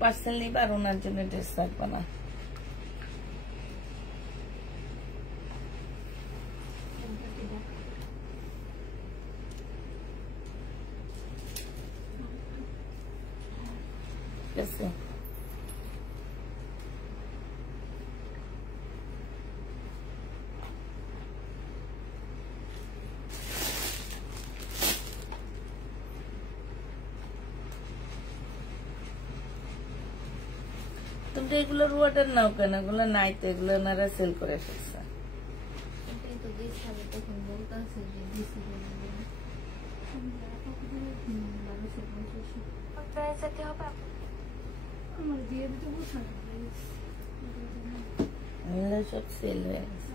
Parcel নিবা আর ওনার জন্য dress রাখবা না। ঠিক আছে, তুমি এগুলোর অর্ডার নাও কেন? এগুলো নাই তো, এগুলো ওনারা সেল করে ফেলছে। সব সেল হয়ে গেছে।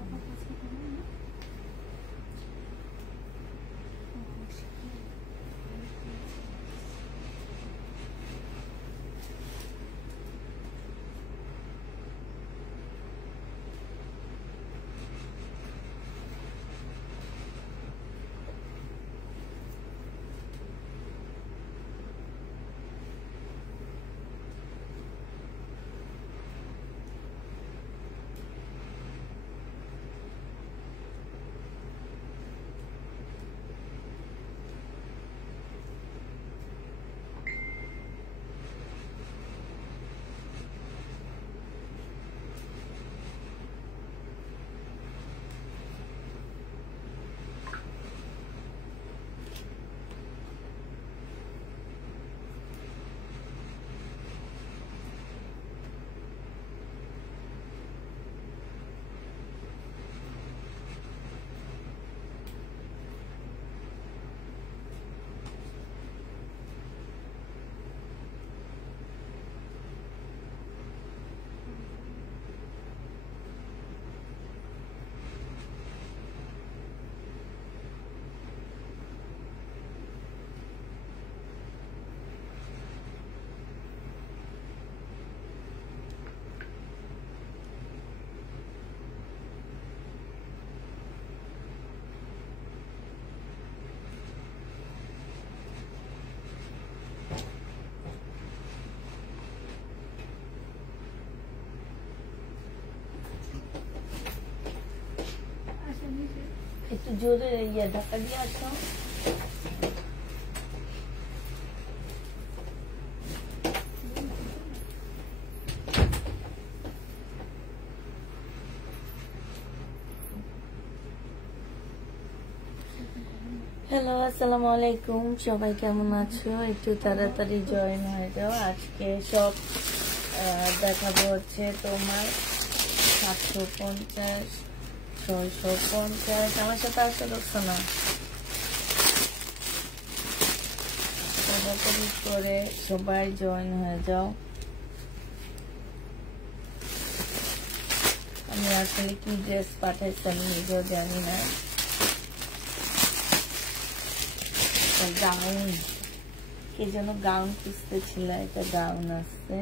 একটু জোরে ঢাকা দিয়ে আসো। হ্যালো, আসসালামু আলাইকুম, সবাই কেমন আছো? একটু তাড়াতাড়ি জয়েন হয়ে যাও। আজকে সব দেখাবো হচ্ছে তোমার 750, 650। আমার সাথে আসতে পারছো না? তাড়াতাড়ি করে সবাই জয়েন হয়ে যাও। আমি আসলে কি ড্রেস পাঠাইছি আমি নিজেও জানি না। গাউন, কে যেন গাউন খুঁজতে ছিল, এটা গাউন আসছে।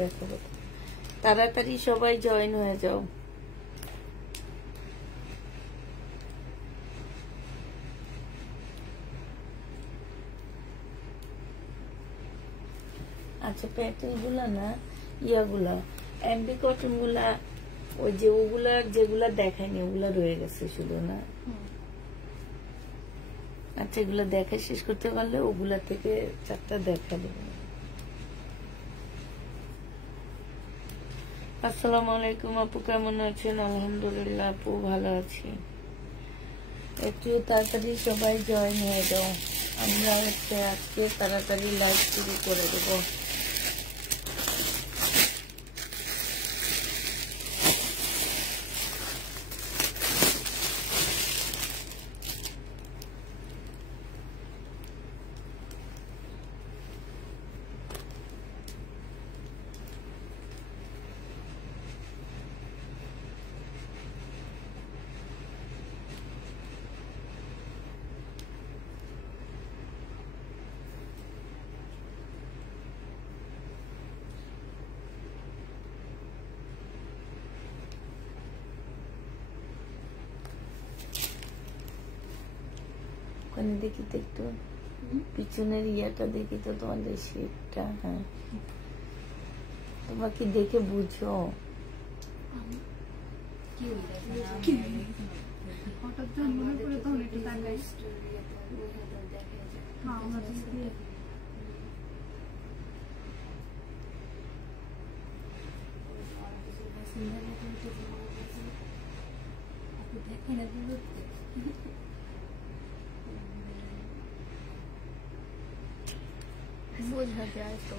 দেখাবো, তাড়াতাড়ি সবাই জয়েন হয়ে যাও। আচ্ছা, প্যাটেল গুলা না, ইয়াগুলা এমবি কটন গুলা, ওই যে ওগুলা যেগুলা দেখায়নি ওগুলা রয়ে গেছে শুধু না। আচ্ছা, এগুলা দেখা শেষ করতে পারলে ওগুলা থেকে 4টা দেখা দেবে। আসসালামু আলাইকুম আপু, কেমন আছেন? আলহামদুলিল্লাহ আপু, ভালো আছি। একটু তাড়াতাড়ি সবাই জয়েন হয়ে যাও। আমরা হচ্ছে আজকে তাড়াতাড়ি লাইভ শুরু করে দেবো। পিছনে দেখি তো একটু, পিছনের ইয়াটা দেখি তো তোমাদের শেপটা। হ্যাঁ, তোমাকে দেখে বুঝো। বোঝা যায় তো।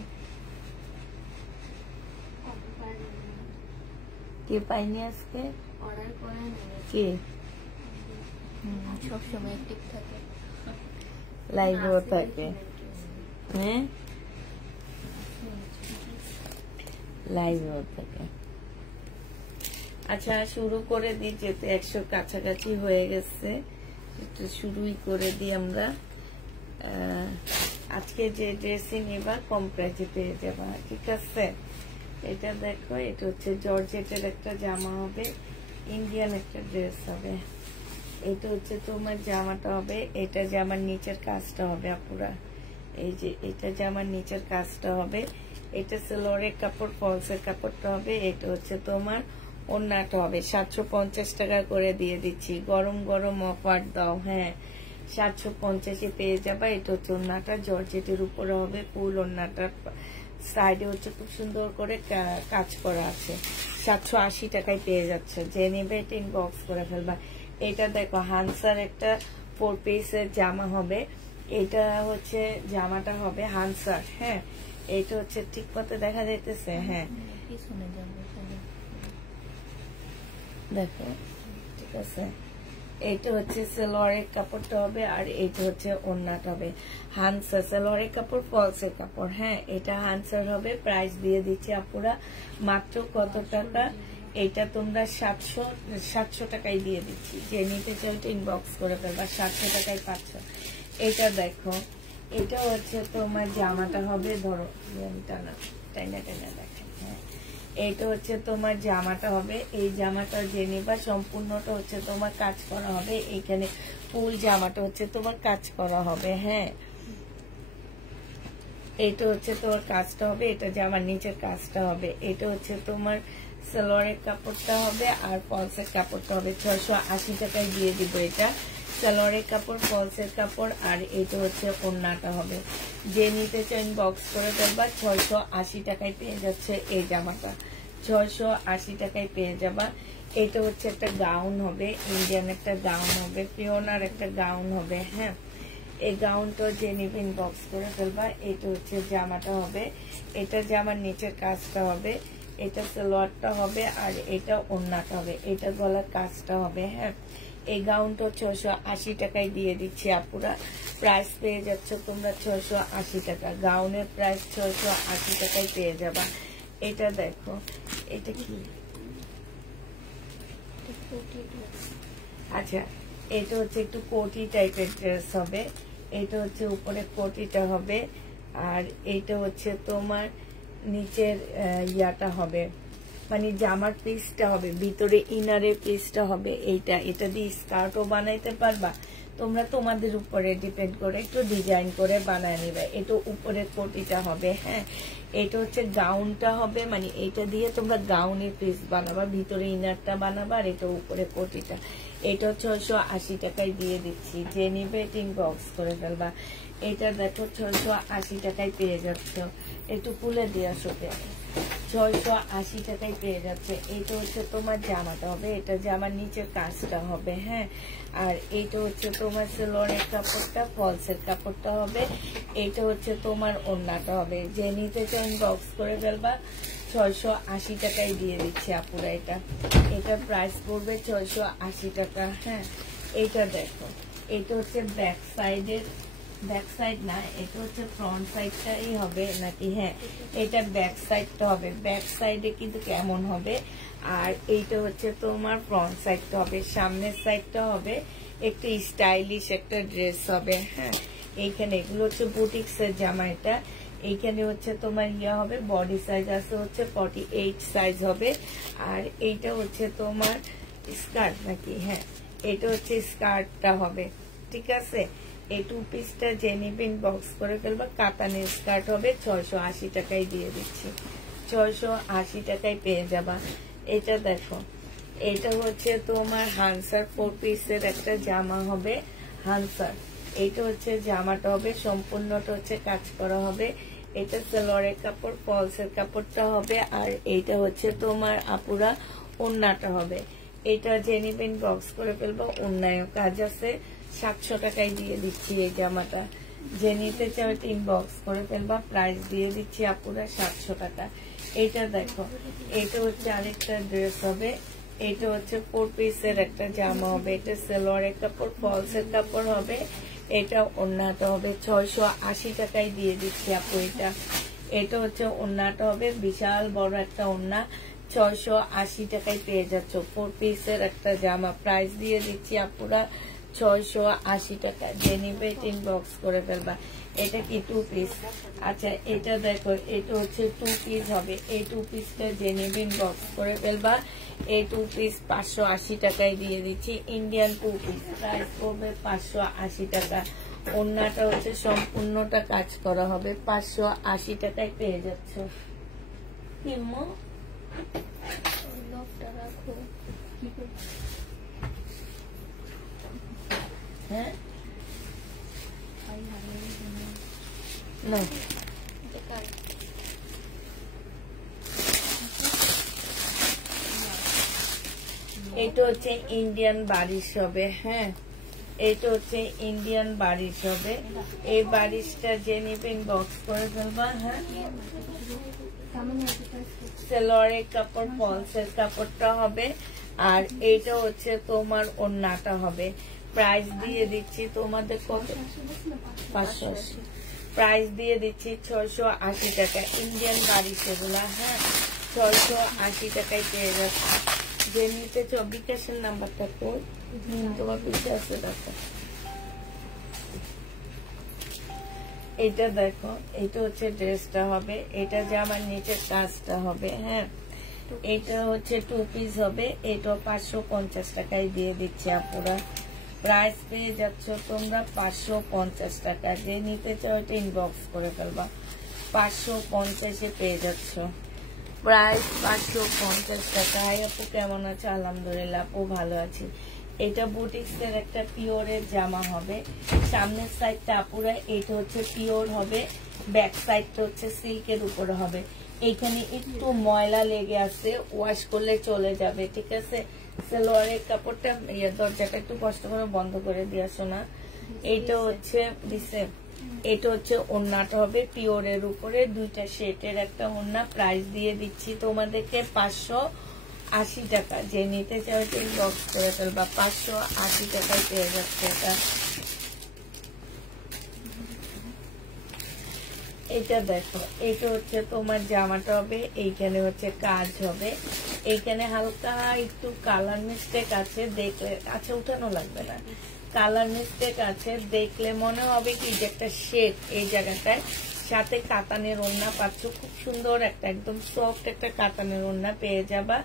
কে পাইনি আজকে? অর্ডার করে কে? সবসময় অ্যাক্টিভ থাকে, লাইভও থাকে। হ্যাঁ, লাইভও থাকে। আচ্ছা, শুরু করে দিই, যেতে 100 কাছাকাছি হয়ে গেছে, একটু শুরুই করে দিই আমরা। আজকে যে ড্রেসই নেবা কম প্রাইজে পেয়ে যাবা, ঠিক আছে? এটা দেখো, এটা হচ্ছে জর্জেটের একটা জামা হবে, ইন্ডিয়ান একটা ড্রেস হবে। এটা হচ্ছে তোমার জামাটা হবে, এটা জামার নিচের কাজটা হবে আপুরা, এই যে এটা জামার নিচের কাজটা হবে, এটা সালোয়ারের কাপড়, ফলসের কাপড়টা হবে, এটা হচ্ছে তোমার ওড়নাটা হবে। 750 টাকা করে দিয়ে দিচ্ছি, গরম গরম অফার দাও। হ্যাঁ, 750-এ পেয়ে যাবা। এটা হচ্ছে ওড়নাটা, জর্জেটের উপরে হবে, ফুল ওড়নাটার সাইডে হচ্ছে খুব সুন্দর করে কাজ করা আছে। 780 টাকায় পেয়ে যাচ্ছে, যে নেবে এটা ইনবক্স করে ফেলবা। এটা দেখো, হানসার একটা 4 পিসের জামা হবে, এটা হচ্ছে জামাটা হবে হানসার। হ্যাঁ, এটা হচ্ছে ঠিক মতো দেখা যাইতেছে। হ্যাঁ, পিছনে যাবে, দেখো, ঠিক আছে। এটা হচ্ছে সালোয়ারের কাপড়টা হবে, আর এটা হচ্ছে ওড়নাটা হবে। হানসার সালোয়ারের কাপড়, ফলসের কাপড়। হ্যাঁ, এটা হানসার হবে। প্রাইস দিয়ে দিচ্ছি আপুরা মাত্র কত টাকা? এটা তোমরা 700 টাকায় দিয়ে দিচ্ছি, যে নিতে চাও এটা ইনবক্স করে ফেলবা, 700 টাকায় পাচ্ছ। এটা দেখো, এটা হচ্ছে তোমার জামাটা হবে, ধরো টানা টাইনা টাইনা দেখেন। হ্যাঁ, এইটা হচ্ছে তোমার জামাটা হবে, এই জামাটা যে নিবা সম্পূর্ণটা হচ্ছে তোমার কাজ করা হবে, এখানে ফুল জামাটা হচ্ছে তোমার কাজ করা হবে। হ্যাঁ, এটা হচ্ছে তোমার কাজটা হবে, এটা জামার নিচের কাজটা হবে। এটা হচ্ছে তোমার সালোয়ারের কাপড়টা হবে, আর ফলসের কাপড়টা হবে। 680 টাকায় দিয়ে দিব এটা, সালোয়ারের কাপড়, ফলসের কাপড়, আর এটা হচ্ছে ওড়নাটা হবে। যে নিতে চান বক্স করে ফেলবা, 680 টাকায় পেয়ে যাচ্ছে এই জামাটা, 680 টাকায় পেয়ে যাবা। এটা হচ্ছে একটা গাউন হবে, ইন্ডিয়ান একটা গাউন হবে, পিওনার একটা গাউন হবে। হ্যাঁ, এই গাউনটা যে নিবেন বক্স করে ফেলবা। এটা হচ্ছে জামাটা হবে, এটা জামার নিচের কাজটা হবে, এটা সালোয়ারটা হবে, আর এটা ওড়নাটা হবে, এটা গলার কাজটা হবে। হ্যাঁ, এই গাউনটা 680 টাকায় দিয়ে দিচ্ছি আপুরা। প্রাইস পেয়ে যাচ্ছ তোমরা 680 টাকা, গাউনের প্রাইস 680 টাকায় পেয়ে যাবা। এটা দেখো, এটা কি? আচ্ছা, এটা হচ্ছে একটু কোটি টাইপের ড্রেস হবে, এটা হচ্ছে উপরে কোটিটা হবে, আর এইটা হচ্ছে তোমার নিচের ইয়াটা হবে, মানে জামার পিসটা হবে, ভিতরে ইনারের পিসটা হবে। এটা দিয়ে স্কার্টও বানাইতে পারবা তোমরা, তোমাদের উপরে ডিপেন্ড করে একটু ডিজাইন করে বানায় নিবে। এটা উপরে কোটিটা হবে। হ্যাঁ, এটা হচ্ছে গাউনটা হবে, মানে এটা দিয়ে তোমরা গাউনের পিস বানাবা, ভিতরে ইনারটা বানাবা, আর এটা উপরে কোটিটা। এটা 680 টাকায় দিয়ে দিচ্ছি, যে নিবে টিন বক্স করে ফেলবা। এটা দেখো 680 টাকায় পেয়ে যাচ্ছ, একটু খুলে দিয়ে আসবে। 680 টাকায় পেয়ে যাচ্ছে। এটা হচ্ছে তোমার জামাটা হবে, এটা জামার নিচের কাজটা হবে। হ্যাঁ, আর এইটা হচ্ছে তোমার সালোয়ারের কাপড়টা, ফলসের কাপড়টা হবে, এটা হচ্ছে তোমার ওড়নাটা হবে। যে নিতে চান বক্স করে ফেলবা, 680 টাকায় দিয়ে দিচ্ছি আপুরা। এটা প্রাইস পড়বে 680 টাকা। হ্যাঁ, এটা দেখো, এটা হচ্ছে ব্যাক সাইড না, এটা হচ্ছে ফ্রন্ট সাইডটাই হবে নাকি? হ্যাঁ, এটা ব্যাক সাইডটা হবে। ব্যাক সাইডে কিন্তু কেমন হবে, আর এইটা হচ্ছে তোমার ফ্রন্ট সাইডটা হবে। সামনের সাইডটা হবে একটু স্টাইলিশ একটা ড্রেস হবে। হ্যাঁ, এইখানে এগুলো হচ্ছে বুটিক্সের জামা। এটা এইখানে হচ্ছে তোমার ইয়া হবে, বডি সাইজ আছে হচ্ছে 48 সাইজ হবে, আর এইটা হচ্ছে তোমার স্কার্ট নাকি? হ্যাঁ, এটা হচ্ছে স্কার্টটা হবে, ঠিক আছে? এই 2 পিসটা যে নিবেন বক্স করে ফেলবা। কাতানের স্কার্ট হবে 680 টাকায় দিয়ে দিচ্ছি, 680 টাকায় পেয়ে যাবা। এটা দেখো, এটা হচ্ছে তোমার হানসার 4 পিসের একটা জামা হবে, হানসার। এটা হচ্ছে জামাটা হবে, সম্পূর্ণটা হচ্ছে কাজ করা হবে। এটা সালোয়ারের কাপড়, ফলসের কাপড়টা হবে, আর এইটা হচ্ছে তোমার আপুরা ওড়নাটা হবে। এটা যে নিবেন বক্স করে ফেলবো, ওড়নায়ও কাজ আছে, 700 টাকায় দিয়ে দিচ্ছি এই জামাটা। যে নিতে চাও ইনবক্স করে ফেলবা, প্রাইস দিয়ে দিচ্ছি আপুরা 700 টাকা। এটা দেখো, এটা হচ্ছে আরেকটা ড্রেস হবে, এটা হচ্ছে 4 পিসের একটা জামা হবে। এটা সালোয়ারের কাপড়, ফলসের কাপড় হবে, এটা ওড়নাটা হবে 680 টাকায় দিয়ে দিচ্ছি আপু। এটা হচ্ছে ওড়নাটা হবে, বিশাল বড় একটা ওড়না, 680 টাকায় পেয়ে যাচ্ছ। 4 পিসের একটা জামা, প্রাইস দিয়ে দিচ্ছি আপুরা 680 টাকা। যে নিবে ইনবক্স করে ফেলবা। এটা কি 2 পিস? আচ্ছা, এটা দেখো, এটা হচ্ছে 2 পিস হবে। এই 2 পিসটা যে নিবে ইনবক্স করে ফেলবা। এই 2 পিস 580 টাকায় দিয়ে দিচ্ছি, ইন্ডিয়ান 2 পিস, প্রাইস পড়বে 580 টাকা। ওড়নাটা হচ্ছে সম্পূর্ণটা কাজ করা হবে, 580 টাকায় পেয়ে যাচ্ছ। কিমো লকটা রাখো। হ্যাঁ হাই হাই না, বেকার। এটা হচ্ছে ইন্ডিয়ান বারিশ হবে। হ্যাঁ, এটা হচ্ছে ইন্ডিয়ান বারিশ হবে। এই বারিশটা যে নিবেন বক্স করে ফেলবা। হ্যাঁ, সালোয়ারের কাপড়, ফলসের কাপড়টা হবে, আর এইটা হচ্ছে তোমার ওড়নাটা হবে। প্রাইস দিয়ে দিচ্ছি তোমাদের কত? 580। প্রাইস দিয়ে দিচ্ছি 680 টাকা। ইন্ডিয়ান বারিশ এগুলা। হ্যাঁ, 680 টাকায় পেয়ে যাচ্ছে। যে নিতে বিকাশের নাম্বারটা কই? তোমার পিছিয়ে আছে, দেখো। এটা দেখো, এটা হচ্ছে ড্রেসটা হবে, এটা জামার নিচের কাজটা হবে। হ্যাঁ, এটা হচ্ছে 2 পিস হবে, এটা 550 টাকায় দিয়ে দিচ্ছি আপুরা। প্রাইস পেয়ে যাচ্ছ তোমরা 550 টাকা। যে নিতে চাও এটা ইনবক্স করে ফেলবা, 550-এ পেয়ে যাচ্ছ। প্রাইস 550 টাকা। হাই আপু, কেমন আছে? আলহামদুলিল্লাহ আপু, ভালো আছি। এটা বুটিক্সের একটা পিওরের জামা হবে। সামনের সাইডটা আপুরা এটা হচ্ছে পিওর হবে, ব্যাক সাইডটা হচ্ছে সিল্কের উপরে হবে। এইখানে একটু ময়লা লেগে আছে, ওয়াশ করলে চলে যাবে, ঠিক আছে। সালোয়ারের কাপড়টা, দরজাটা একটু কষ্ট করে বন্ধ করে দিয়ে আসো না। এইটা হচ্ছে দিছে, এটা হচ্ছে ওড়নাটা হবে পিওরের উপরে, 2টা শেটের একটা ওড়না। প্রাইস দিয়ে দিচ্ছি তোমাদেরকে 580 টাকা। যে নিতে চাও বক্স করে ফেলবা, 580 টাকায় পেয়ে যাচ্ছে এটা। এটা দেখো, এটা হচ্ছে তোমার জামাটা হবে, এইখানে হচ্ছে কাজ হবে, এইখানে হালকা একটু কালার মিস্টেক আছে, দেখলে আচ্ছা উঠানো লাগবে না, কালার মিস্টেক আছে, দেখলে মনে হবে কি যে একটা শেড এই জায়গাটায়। সাথে কাতানের ওড়না পাচ্ছ, খুব সুন্দর একটা একদম সফট একটা কাতানের ওড়না পেয়ে যাবা।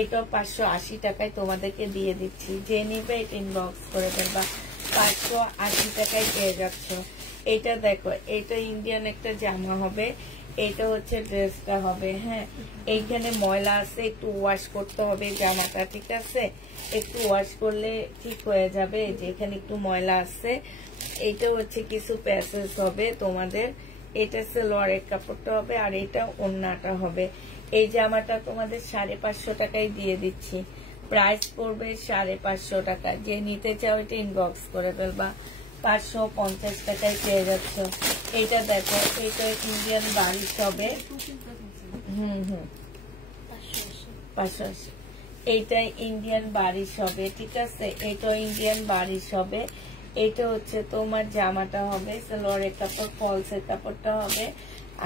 এটা 580 টাকায় তোমাদেরকে দিয়ে দিচ্ছি। যে নিবে এটা ইনবক্স করে ফেলবা, 580 টাকায় পেয়ে যাচ্ছ। এটা দেখো, এটা ইন্ডিয়ান একটা জামা হবে, এটা হচ্ছে ড্রেসটা হবে। হ্যাঁ, এইখানে ময়লা আছে, একটু ওয়াশ করতে হবে জামাটা, ঠিক আছে। একটু ওয়াশ করলে ঠিক হয়ে যাবে। যে এখানে একটু ময়লা আছে, এটা হচ্ছে কিছু প্যাসেজ হবে তোমাদের। এটা সালোয়ারের কাপড়টা হবে, আর এটা ওড়নাটা হবে। এই জামাটা তোমাদের 550 টাকায় দিয়ে দিচ্ছি। প্রাইস পড়বে 550 টাকা। যে নিতে চাও এটা ইনবক্স করে ফেলবা, 550 টাকায় পেয়ে যাচ্ছ। এটা দেখো, এটা ইন্ডিয়ান বারিশ হবে। 580। এইটা ইন্ডিয়ান বারিশ হবে, ঠিক আছে। এটা ইন্ডিয়ান বারিশ হবে। এটা হচ্ছে তোমার জামাটা হবে, সালোয়ারের কাপড়, ফলসের কাপড়টা হবে,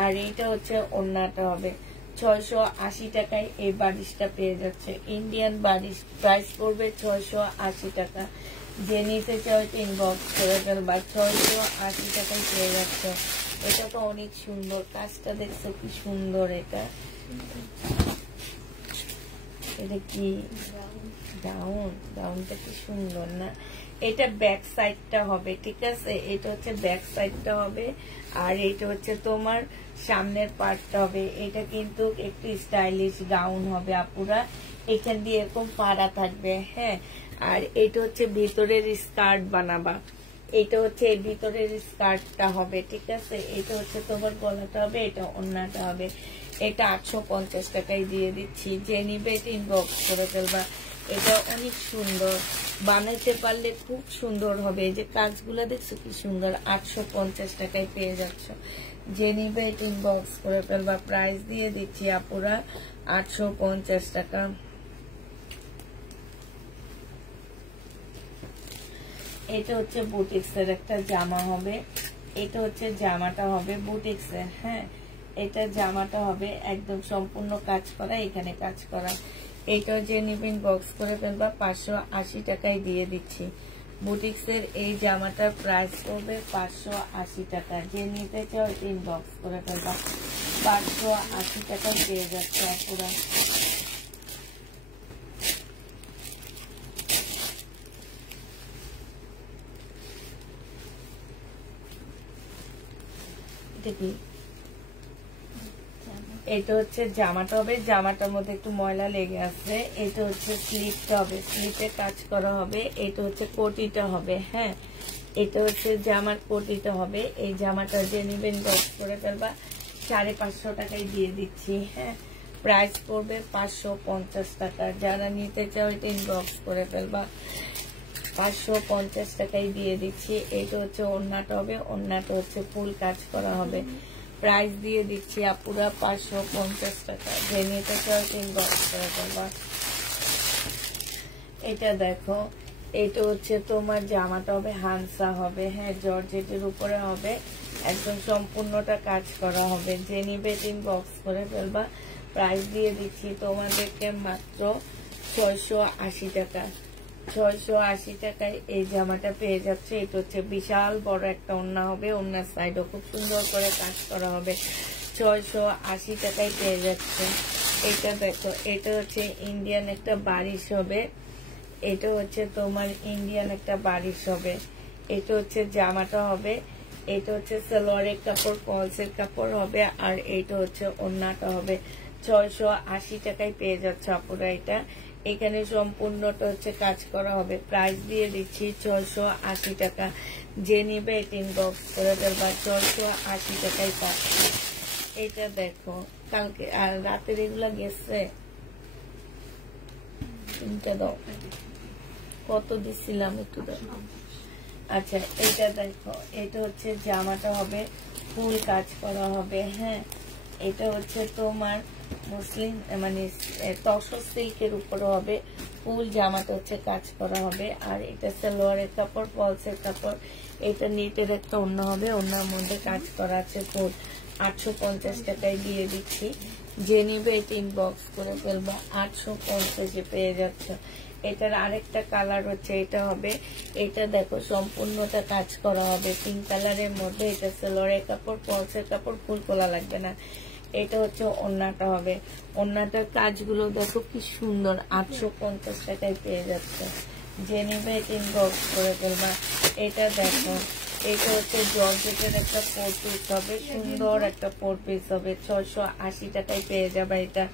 আর এইটা হচ্ছে ওড়নাটা হবে। 680 টাকায় এই বারিশটা পেয়ে যাচ্ছে, ইন্ডিয়ান বারিশ। প্রাইস পড়বে 680 টাকা। যে নিতে চাও ইনবক্স করে ফেলবা, 680 টাকায় পেয়ে যাচ্ছে। এটা তো অনেক সুন্দর, কাজটা দেখছো কি সুন্দর। এটা এটা কি গাউনটা কি সুন্দর না? এটা ব্যাক সাইডটা হবে, ঠিক আছে? এটা হচ্ছে ব্যাক সাইডটা হবে, আর এটা হচ্ছে তোমার সামনের পার্টটা হবে। এটা কিন্তু একটু স্টাইলিশ গাউন হবে আপুরা, এখান দিয়ে এরকম পাড়া থাকবে, হ্যাঁ। আর এটা হচ্ছে ভিতরের স্কার্ট বানাবা, এটা হচ্ছে এই ভিতরের স্কার্টটা হবে, ঠিক আছে? এটা হচ্ছে তোমার গলাটা হবে, এটা ওড়নাটা হবে। এটা 850 টাকায় দিয়ে দিচ্ছি, যে নিবে এটা ইনবক্স করে ফেলবা। এটা অনেক সুন্দর, বানাইতে পারলে খুব সুন্দর হবে। এই যে কাজগুলো দেখছো কি সুন্দর, 850 টাকায় পেয়ে যাচ্ছ। যে নিবে এটা ইনবক্স করে ফেলবা। প্রাইস দিয়ে দিচ্ছি আপুরা 850 টাকা। এটা হচ্ছে বুটিক্সের একটা জামা হবে, এটা হচ্ছে জামাটা হবে বুটিক্সের, হ্যাঁ। এটা জামাটা হবে একদম সম্পূর্ণ কাজ করা, এখানে কাজ করা। এটা যে নিবেন বক্স করে ফেলবা, 580 টাকায় দিয়ে দিচ্ছি। বুটিক্সের এই জামাটার প্রাইস পড়বে 580 টাকা। যে নিতে চাও ইনবক্স করে ফেলবা, 580 টাকায় পেয়ে যাচ্ছে আপুরা। এটা হচ্ছে জামাটা হবে, জামাটার মধ্যে একটু ময়লা লেগে আছে। এটা হচ্ছে স্লিপটা হবে, স্লিপে কাজ করা হবে। এটা হচ্ছে কোটিটা হবে, হ্যাঁ। এটা হচ্ছে জামার কোটিটা হবে। এই জামাটা যে নিবেন বক্স করে ফেলবা, 550 টাকায় দিয়ে দিচ্ছি, হ্যাঁ। প্রাইস পড়বে 550 টাকা। যারা নিতে চাও এটা ইনবক্স করে ফেলবা, 550 টাকায় দিয়ে দিচ্ছি। এটা হচ্ছে ওড়নাটা হবে, ওড়নাটা হচ্ছে ফুল কাজ করা হবে। প্রাইস দিয়ে দিচ্ছি আপুরা 550 টাকা। যে নিতে চাও ইনবক্স করে ফেলবা। এটা দেখো, এটা হচ্ছে তোমার জামাটা হবে হানসা হবে, হ্যাঁ। জর্জেটের উপরে হবে, একদম সম্পূর্ণটা কাজ করা হবে। যে নিবে ইনবক্স করে ফেলবা। প্রাইস দিয়ে দিচ্ছি তোমাদেরকে মাত্র 680 টাকা। 680 টাকায় এই জামাটা পেয়ে যাচ্ছে। এটা হচ্ছে বিশাল বড় একটা ওড়না হবে, ওড়নার সাইডও খুব সুন্দর করে কাজ করা হবে। 680 টাকায় পেয়ে যাচ্ছে। এটা দেখো, এটা হচ্ছে ইন্ডিয়ান একটা বারিশ হবে, এটা হচ্ছে তোমার ইন্ডিয়ান একটা বারিশ হবে। এটা হচ্ছে জামাটা হবে, এটা হচ্ছে সালোয়ারের কাপড়, ফলসের কাপড় হবে, আর এটা হচ্ছে ওড়নাটা হবে। 680 টাকায় পেয়ে যাচ্ছে আপুরা এটা। এখানে সম্পূর্ণটা হচ্ছে কাজ করা হবে। প্রাইস দিয়ে দিচ্ছি 680 টাকা। যে নিবে ইনবক্স করে ফেলবা, 680 টাকায় পাচ্ছে। এটা দেখো, কালকে আর রাতের এগুলা গেছে, তিনটা দাও, কত দিছিলাম একটু দেখো। আচ্ছা, এটা দেখো, এটা হচ্ছে জামাটা হবে, ফুল কাজ করা হবে, হ্যাঁ। এটা হচ্ছে তোমার মুসলিম মানে তসর সিল্কের উপরে হবে, ফুল জামাটা হচ্ছে কাজ করা হবে। আর এটা সালোয়ারের কাপড়, ফলসের কাপড়। এটা নেটের একটা ওড়না হবে, ওড়নার মধ্যে কাজ করা আছে ফুল। 850 টাকায় দিয়ে দিচ্ছি। যে নিবে এটা ইনবক্স করে ফেলবা, 850 পেয়ে যাচ্ছে। এটার আরেকটা কালার হচ্ছে এটা হবে, এটা দেখো সম্পূর্ণটা কাজ করা হবে পিঙ্ক কালারের মধ্যে। এটা সালোয়ারের কাপড়, ফলসের কাপড়, ফুল খোলা লাগবে না। এটা হচ্ছে ওড়নাটা হবে, ওড়নাটার কাজগুলো দেখো কি সুন্দর, 850 টাকায় পেয়ে যাচ্ছে। যে নিবে এটা ইনবক্স করে ফেলবা। এটা দেখো, এটা হচ্ছে জর্জেটের একটা 4 পিস হবে, সুন্দর একটা 4 পিস হবে, 680 টাকায় পেয়ে যাবে এটা।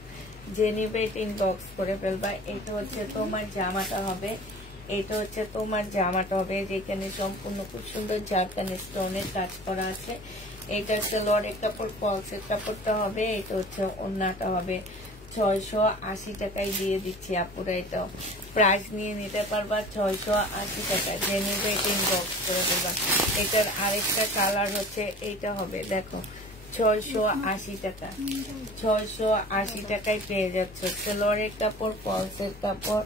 যে নিবে এটা ইনবক্স করে ফেলবা। এটা হচ্ছে তোমার জামাটা হবে, এটা হচ্ছে তোমার জামাটা হবে, যেখানে সম্পূর্ণ খুব সুন্দর জারকানি স্টোনের কাজ করা আছে। এটা সালোয়ারের কাপড়, ফলসের কাপড়টা হবে। এটা হচ্ছে ওড়নাটা হবে। 680 টাকায় দিয়ে দিচ্ছি আপুরা। এটাও প্রাইস নিয়ে নিতে পারবা 680 টাকা। যে নিবে এটা ইনবক্স করে দেবা। এটার আরেকটা কালার হচ্ছে এইটা হবে, দেখো 680 টাকা। 680 টাকায় পেয়ে যাচ্ছে সালোয়ারের কাপড়, ফলসের কাপড়।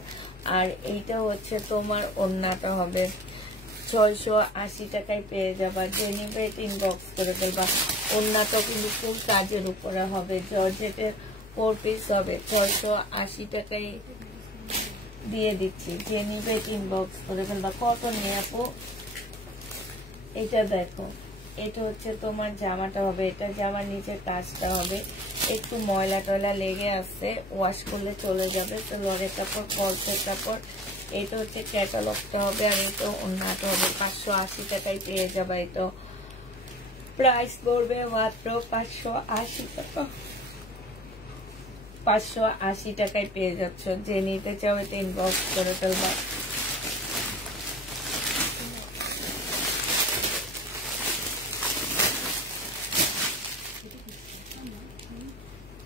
আর এইটা হচ্ছে তোমার ওড়নাটা হবে, 680 টাকায় পেয়ে যাবা। যে নিবে ইনবক্স করে ফেলবা। ওড়নাটা কিন্তু ফুল কাজের উপরে হবে, জর্জেটের 4 পিস হবে, 680 টাকায় দিয়ে দিচ্ছি। যে নিবে ইনবক্স করে ফেলবা। কত নিয়ে আপু? এটা দেখো, এটা হচ্ছে তোমার জামাটা হবে, এটা জামার নিচের কাজটা হবে। একটু ময়লা টয়লা লেগে আছে, ওয়াশ করলে চলে যাবে। সালোয়ারের কাপড়, ফলসের কাপড়। এটা হচ্ছে ক্যাটালগটা হবে, আর এটা ওন্নাটা হবে। 580 টাকায় পেয়ে যাবে। এটা প্রাইস পড়বে মাত্র 580 টাকা। 580 টাকায় পেয়ে যাচ্ছ। যে নিতে চাও এটা ইনবক্স করে ফেলবা।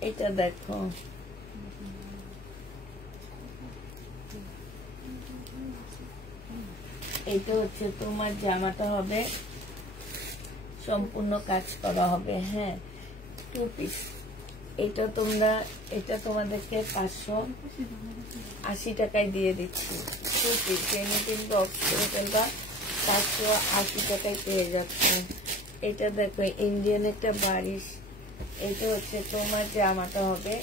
এটা দেখো, এটা হচ্ছে তোমার জামাটা হবে, সম্পূর্ণ কাজ করা হবে। হ্যাঁ, 2 পিস। এটা তোমাদেরকে 580 টাকায় দিয়ে দিচ্ছি। 2 পিস এনিথিং বক্স করে ফেলবা, 580 টাকায় পেয়ে যাচ্ছে। এটা দেখো, ইন্ডিয়ান একটা বারিশ। এটা হচ্ছে তোমার জামাটা হবে,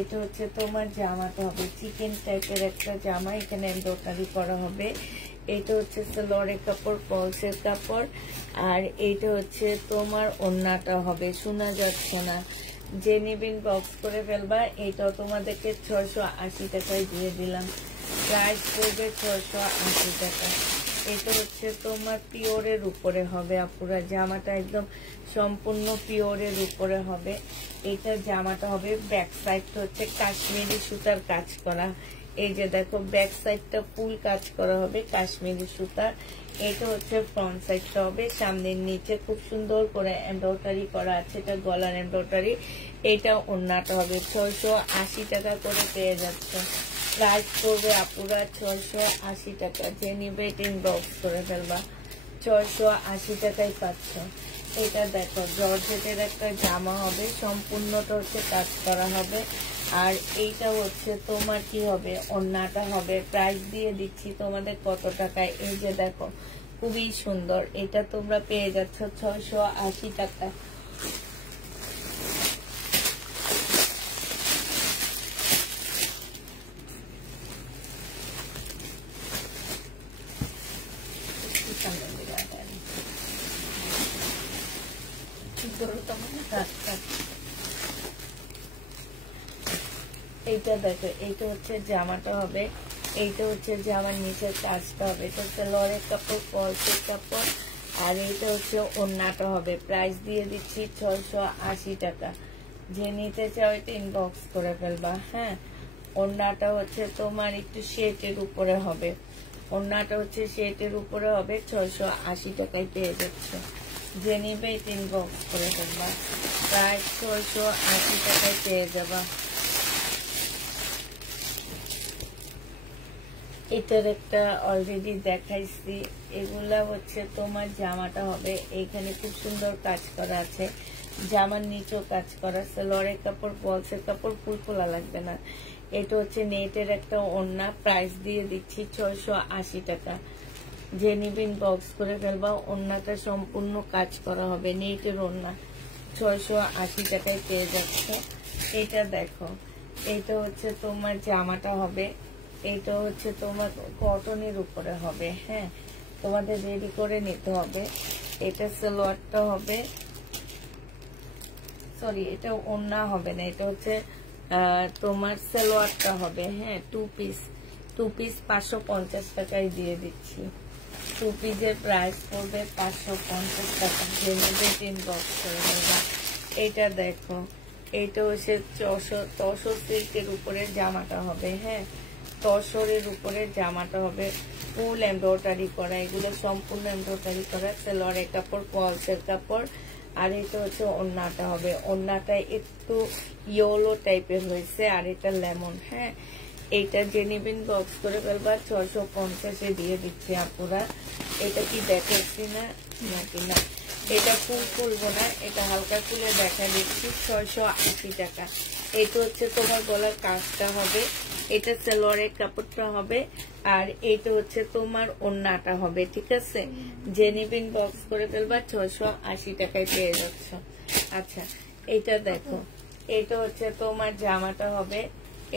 এটা হচ্ছে তোমার জামাটা হবে চিকেন টাইপের একটা জামা, এখানে এমব্রয়ডারি করা হবে। এটা হচ্ছে সালোয়ারের কাপড়, ফলসের কাপড়, আর এইটা হচ্ছে তোমার ওন্নাটা হবে। শোনা যাচ্ছে না? যে নিবিন বক্স করে ফেলবা। এটাও তোমাদেরকে 680 টাকায় দিয়ে দিলাম। প্রাইস পড়বে 680 টাকা। এটা হচ্ছে তোমার পিওরের উপরে হবে আপুরা, জামাটা একদম সম্পূর্ণ পিওরের উপরে হবে। এটা জামাটা হবে, ব্যাক সাইডটা হচ্ছে কাশ্মীরি সুতার কাজ করা। এই যে দেখো, ব্যাক সাইডটা ফুল কাজ করা হবে কাশ্মীরি সুতার। এটা হচ্ছে ফ্রন্ট সাইডটা হবে, সামনের নিচে খুব সুন্দর করে এমব্রয়ডারি করা আছে, এটা গলার এমব্রয়ডারি। এটা ওন্নাটা হবে। 680 টাকা করে পেয়ে যাচ্ছে। প্রাইস পড়বে আপুরা 680 টাকা। যে নিবে ইনবক্স করে ফেলবা। 680 টাকায় পাচ্ছ। এটা দেখো, জর্জেটের একটা জামা হবে, সম্পূর্ণটা হচ্ছে কাজ করা হবে। আর এইটা হচ্ছে তোমার কি হবে, ওন্নাটা হবে। প্রাইস দিয়ে দিচ্ছি তোমাদের কত টাকায়। এই যে দেখো, খুবই সুন্দর। এটা তোমরা পেয়ে যাচ্ছ 680 টাকা। এইটা দেখো, এইটা হচ্ছে জামাটা হবে, এইটা হচ্ছে জামার নিচের কাজটা হবে। এটা হচ্ছে লরের কাপড়, ফলসের কাপড়, আর এইটা হচ্ছে ওন্নাটা হবে। প্রাইস দিয়ে দিচ্ছি 680 টাকা। যে নিতে চাও এটা ইনবক্স করে ফেলবা। হ্যাঁ, ওন্নাটা হচ্ছে তোমার একটু শেটের উপরে হবে, ওন্নাটা হচ্ছে শেটের উপরে হবে। 680 টাকায় পেয়ে যাচ্ছে। যে নিবে এটা ইনবক্স করে ফেলবা। প্রাইস 680 টাকায় পেয়ে যাবা। এটার একটা অলরেডি দেখাইছি। এগুলা হচ্ছে তোমার জামাটা হবে, এইখানে খুব সুন্দর কাজ করা আছে, জামার নিচেও কাজ করা। সালোয়ারের কাপড়, ফলসের কাপড়, ফুল খোলা লাগবে না। এটা হচ্ছে নেটের একটা ওড়না। প্রাইস দিয়ে দিচ্ছি 680 টাকা। যে নিবেন বক্স করে ফেলবা। ওড়নাটা সম্পূর্ণ কাজ করা হবে, নেটের ওড়না। 680 টাকায় পেয়ে যাচ্ছে। এটা দেখো, এটা হচ্ছে তোমার জামাটা হবে, এটা হচ্ছে তোমার কটনের উপরে হবে। হ্যাঁ, তোমাদের রেডি করে নিতে হবে। এটা সালোয়ারটা হবে, সরি এটা ওড়না হবে না, এটা হচ্ছে তোমার সালোয়ারটা হবে। হ্যাঁ, 2 পিস 550 টাকায় দিয়ে দিচ্ছি। 2 পিসের প্রাইস পড়বে 550 টাকা। ইনবক্স করে দেবা। এটা দেখো, এইটা হচ্ছে তসর সিল্কের উপরে জামাটা হবে। হ্যাঁ, তসরের উপরে জামাটা হবে, ফুল এমব্রয়ডারি করা। এগুলো সম্পূর্ণ এমব্রয়ডারি করা। সালোয়ারের কাপড়, ফলসের কাপড়, আর এটা হচ্ছে ওড়নাটা হবে। ওড়নাটা একটু ইয়েলো টাইপের হয়েছে, আর এটা লেমন। হ্যাঁ, এইটা যে নিবেন বক্স করে ফেলবা। 650-এ দিয়ে দিচ্ছি আপুরা। এটা কি দেখাচ্ছি না নাকি? না, এটা ফুল খুলবো না, এটা হালকা খুলে দেখা দিচ্ছি। 680 টাকা। এটা হচ্ছে তোমার গলার কাজটা হবে, এটা সালোয়ারের কাপড়টা হবে, আর এইটা হচ্ছে তোমার ওড়নাটা হবে। ঠিক আছে, যে নিবেন বক্স করে ফেলবা। 680 টাকায় পেয়ে যাচ্ছ। আচ্ছা, এটা দেখো, এটা হচ্ছে তোমার জামাটা হবে,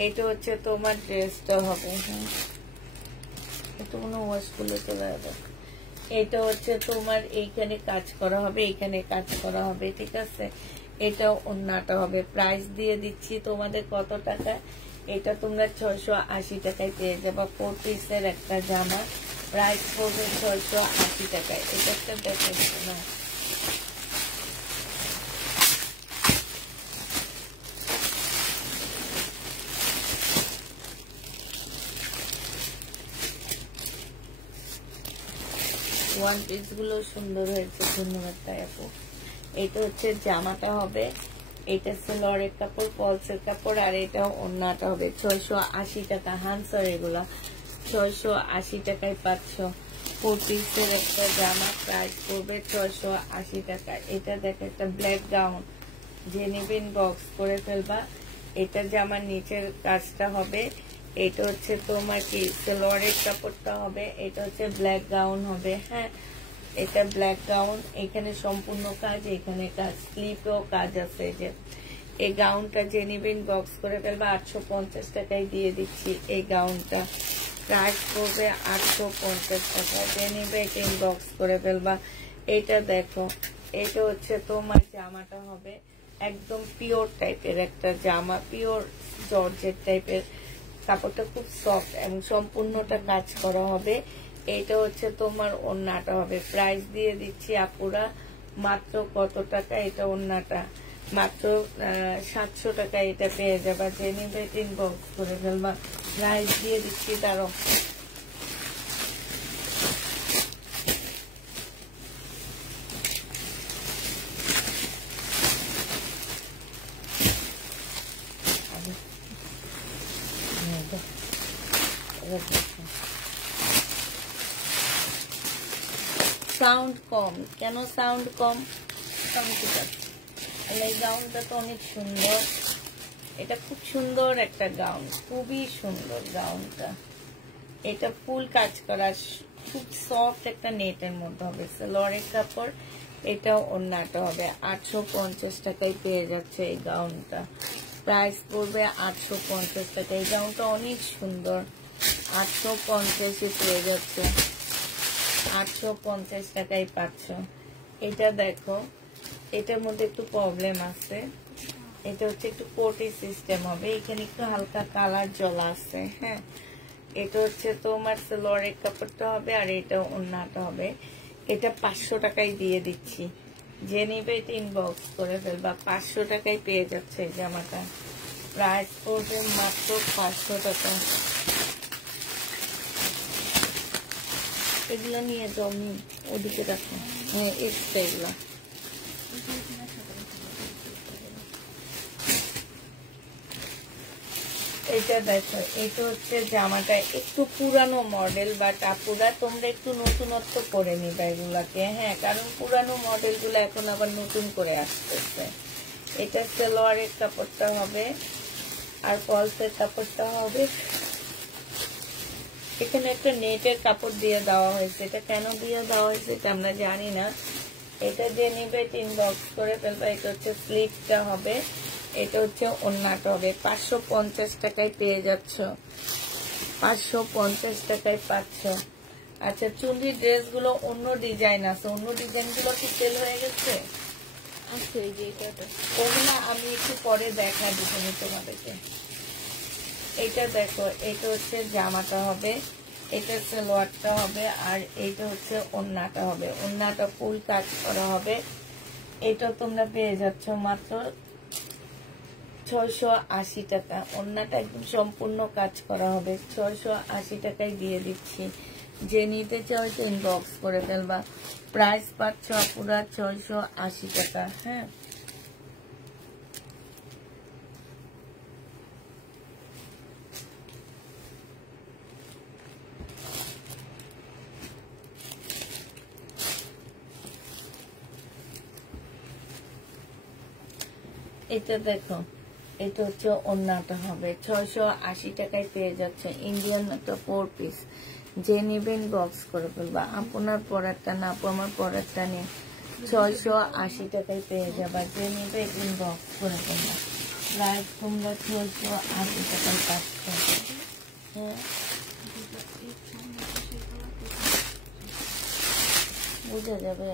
এটা হচ্ছে তোমার ড্রেসটা হবে। এটা কোনো ওয়াশ করলে চলে যাবে। এটা হচ্ছে তোমার এইখানে কাজ করা হবে, এইখানে কাজ করা হবে। ঠিক আছে, এটাও ওন্নাটা হবে। প্রাইস দিয়ে দিচ্ছি তোমাদের কত টাকা, এটা তোমরা 680 টাকায় পেয়ে যাবে। 4 পিসের একটা জামা, প্রাইস পড়বে 680 টাকায়। এটা একটা দেখে না, ওয়ান পিস গুলো সুন্দর হয়েছে, ধন্যবাদ তাই আপু। এটা হচ্ছে জামাটা হবে, এটা সেলোয়ারের কাপড়, পলসের কাপড়, আর এটা ওন্নাটা হবে। 680 টাকা হানসার, এগুলা 680 টাকায় পাচ্ছ। 4 পিসের একটা জামা, প্রাইস পড়বে 680 টাকা। এটা দেখো একটা ব্ল্যাক গাউন, যে নেবেন বক্স করে ফেলবা। এটা জামার নিচের কাজটা হবে, এটা হচ্ছে তোমার কি সালোয়ারের কাপড়টা হবে, এটা হচ্ছে ব্ল্যাক গাউন হবে। হ্যাঁ, এটা ব্ল্যাক গাউন, এখানে সম্পূর্ণ কাজ, এখানে কাজ, স্লিপেও কাজ আছে। যে এই গাউনটা যে নেবেন বক্স করে ফেলবা। 850 টাকায় দিয়ে দিচ্ছি এই গাউনটা, প্রাইস পড়বে 850 টাকা। যে নেবে বক্স করে ফেলবা। এটা দেখো, এটা হচ্ছে তোমার জামাটা হবে একদম পিওর টাইপের একটা জামা, পিওর জর্জেট টাইপের, কাপড়টা খুব সফট এবং সম্পূর্ণটা কাজ করা হবে। এটা হচ্ছে তোমার ওন্নাটা হবে। প্রাইস দিয়ে দিচ্ছি আপুরা মাত্র কত টাকা, এটা ওন্নাটা মাত্র 700 টাকা। এটা পেয়ে যাবা, যে নিবে বক্স করে ফেলবা। প্রাইস দিয়ে দিচ্ছি তারও সাউন্ড কম কেন, সাউন্ড কম, সাউন্ড ঠিক আছে। এই গাউনটা তো অনেক সুন্দর, এটা খুব সুন্দর একটা গাউন, খুবই সুন্দর গাউনটা। এটা ফুল কাজ করা, খুব সফট একটা নেটের মধ্যে হবে, সালোয়ারের কাপড়। এটা ওন্নাটা হবে। 850 টাকায় পেয়ে যাচ্ছে এই গাউনটা, প্রাইস পড়বে 850 টাকা। এই গাউনটা অনেক সুন্দর, 850-এ পেয়ে যাচ্ছে, 850 টাকায় পাচ্ছ। এটা দেখো, এটার মধ্যে একটু প্রবলেম আছে, এটা হচ্ছে একটু কোটি সিস্টেম হবে, এখানে একটু হালকা কালার জ্বলা আছে। হ্যাঁ, এটা হচ্ছে তোমার সালোয়ারের কাপড়টা হবে, আর এটা ওন্নাটা হবে। এটা 500 টাকায় দিয়ে দিচ্ছি, যে নিবে এটা ইনবক্স করে ফেলবা। 500 টাকায় পেয়ে যাচ্ছে এই জামাটা, প্রাইস পড়বে মাত্র 500 টাকা। এগুলো নিয়ে যাও, ওদিকে রাখো। হ্যাঁ, এক্সট্রা এগুলো। এটা দেখো, এটা হচ্ছে জামাটা একটু পুরানো মডেল, বাট আপুরা তোমরা একটু নতুনত্ব করে নিবা এগুলাকে। হ্যাঁ, কারণ পুরানো মডেল গুলো এখন আবার নতুন করে আসতেছে। এটা সালোয়ারের কাপড়টা হবে, আর পলসের কাপড়টা হবে। এখানে একটা নেটের কাপড় দিয়ে দেওয়া হয়েছে, এটা কেন দিয়ে দেওয়া হয়েছে এটা আমরা জানি না। এটা যে নিবে ইনবক্স করে ফেলবা। এটা হচ্ছে স্লিপটা হবে, এটা হচ্ছে ওন্নাটা হবে। 550 টাকায় পেয়ে যাচ্ছ, 550 টাকায় পাচ্ছ। আচ্ছা, চুন্ডির ড্রেস গুলো অন্য ডিজাইন আছে, অন্য ডিজাইন গুলো কি সেল হয়ে গেছে? আচ্ছা, এই যে এটা ওগুলো আমি একটু পরে দেখা দিচ্ছি তোমাদেরকে। এটা দেখো, এটা হচ্ছে জামাটা হবে, এটা সালোয়ারটা হবে, আর এইটা হচ্ছে ওন্নাটা হবে। ওন্নাটা ফুল কাজ করা হবে। এটা তোমরা পেয়ে যাচ্ছ মাত্র 680 টাকা। ওন্নাটা একদম সম্পূর্ণ কাজ করা হবে, 680 টাকায় দিয়ে দিচ্ছি। যে নিতে চাও এটা ইনবক্স করে ফেলবা। প্রাইস পাচ্ছ পুরা 680 টাকা। হ্যাঁ, এটা দেখো, এটা হচ্ছে ওন্নাটা হবে। 680 টাকায় পেয়ে যাচ্ছে। ইন্ডিয়ান একটা 4 পিস, যে নেবেন বক্স করে ফেলবা। আপনার পরেরটা না, আপু আমার পরেরটা নিয়ে 680 টাকায় পেয়ে যাবা। যে নেবে বক্স করে ফেলবা। প্রাইস তোমরা 680 টাকায় পাচ্ছ। হ্যাঁ, বুঝা যাবে।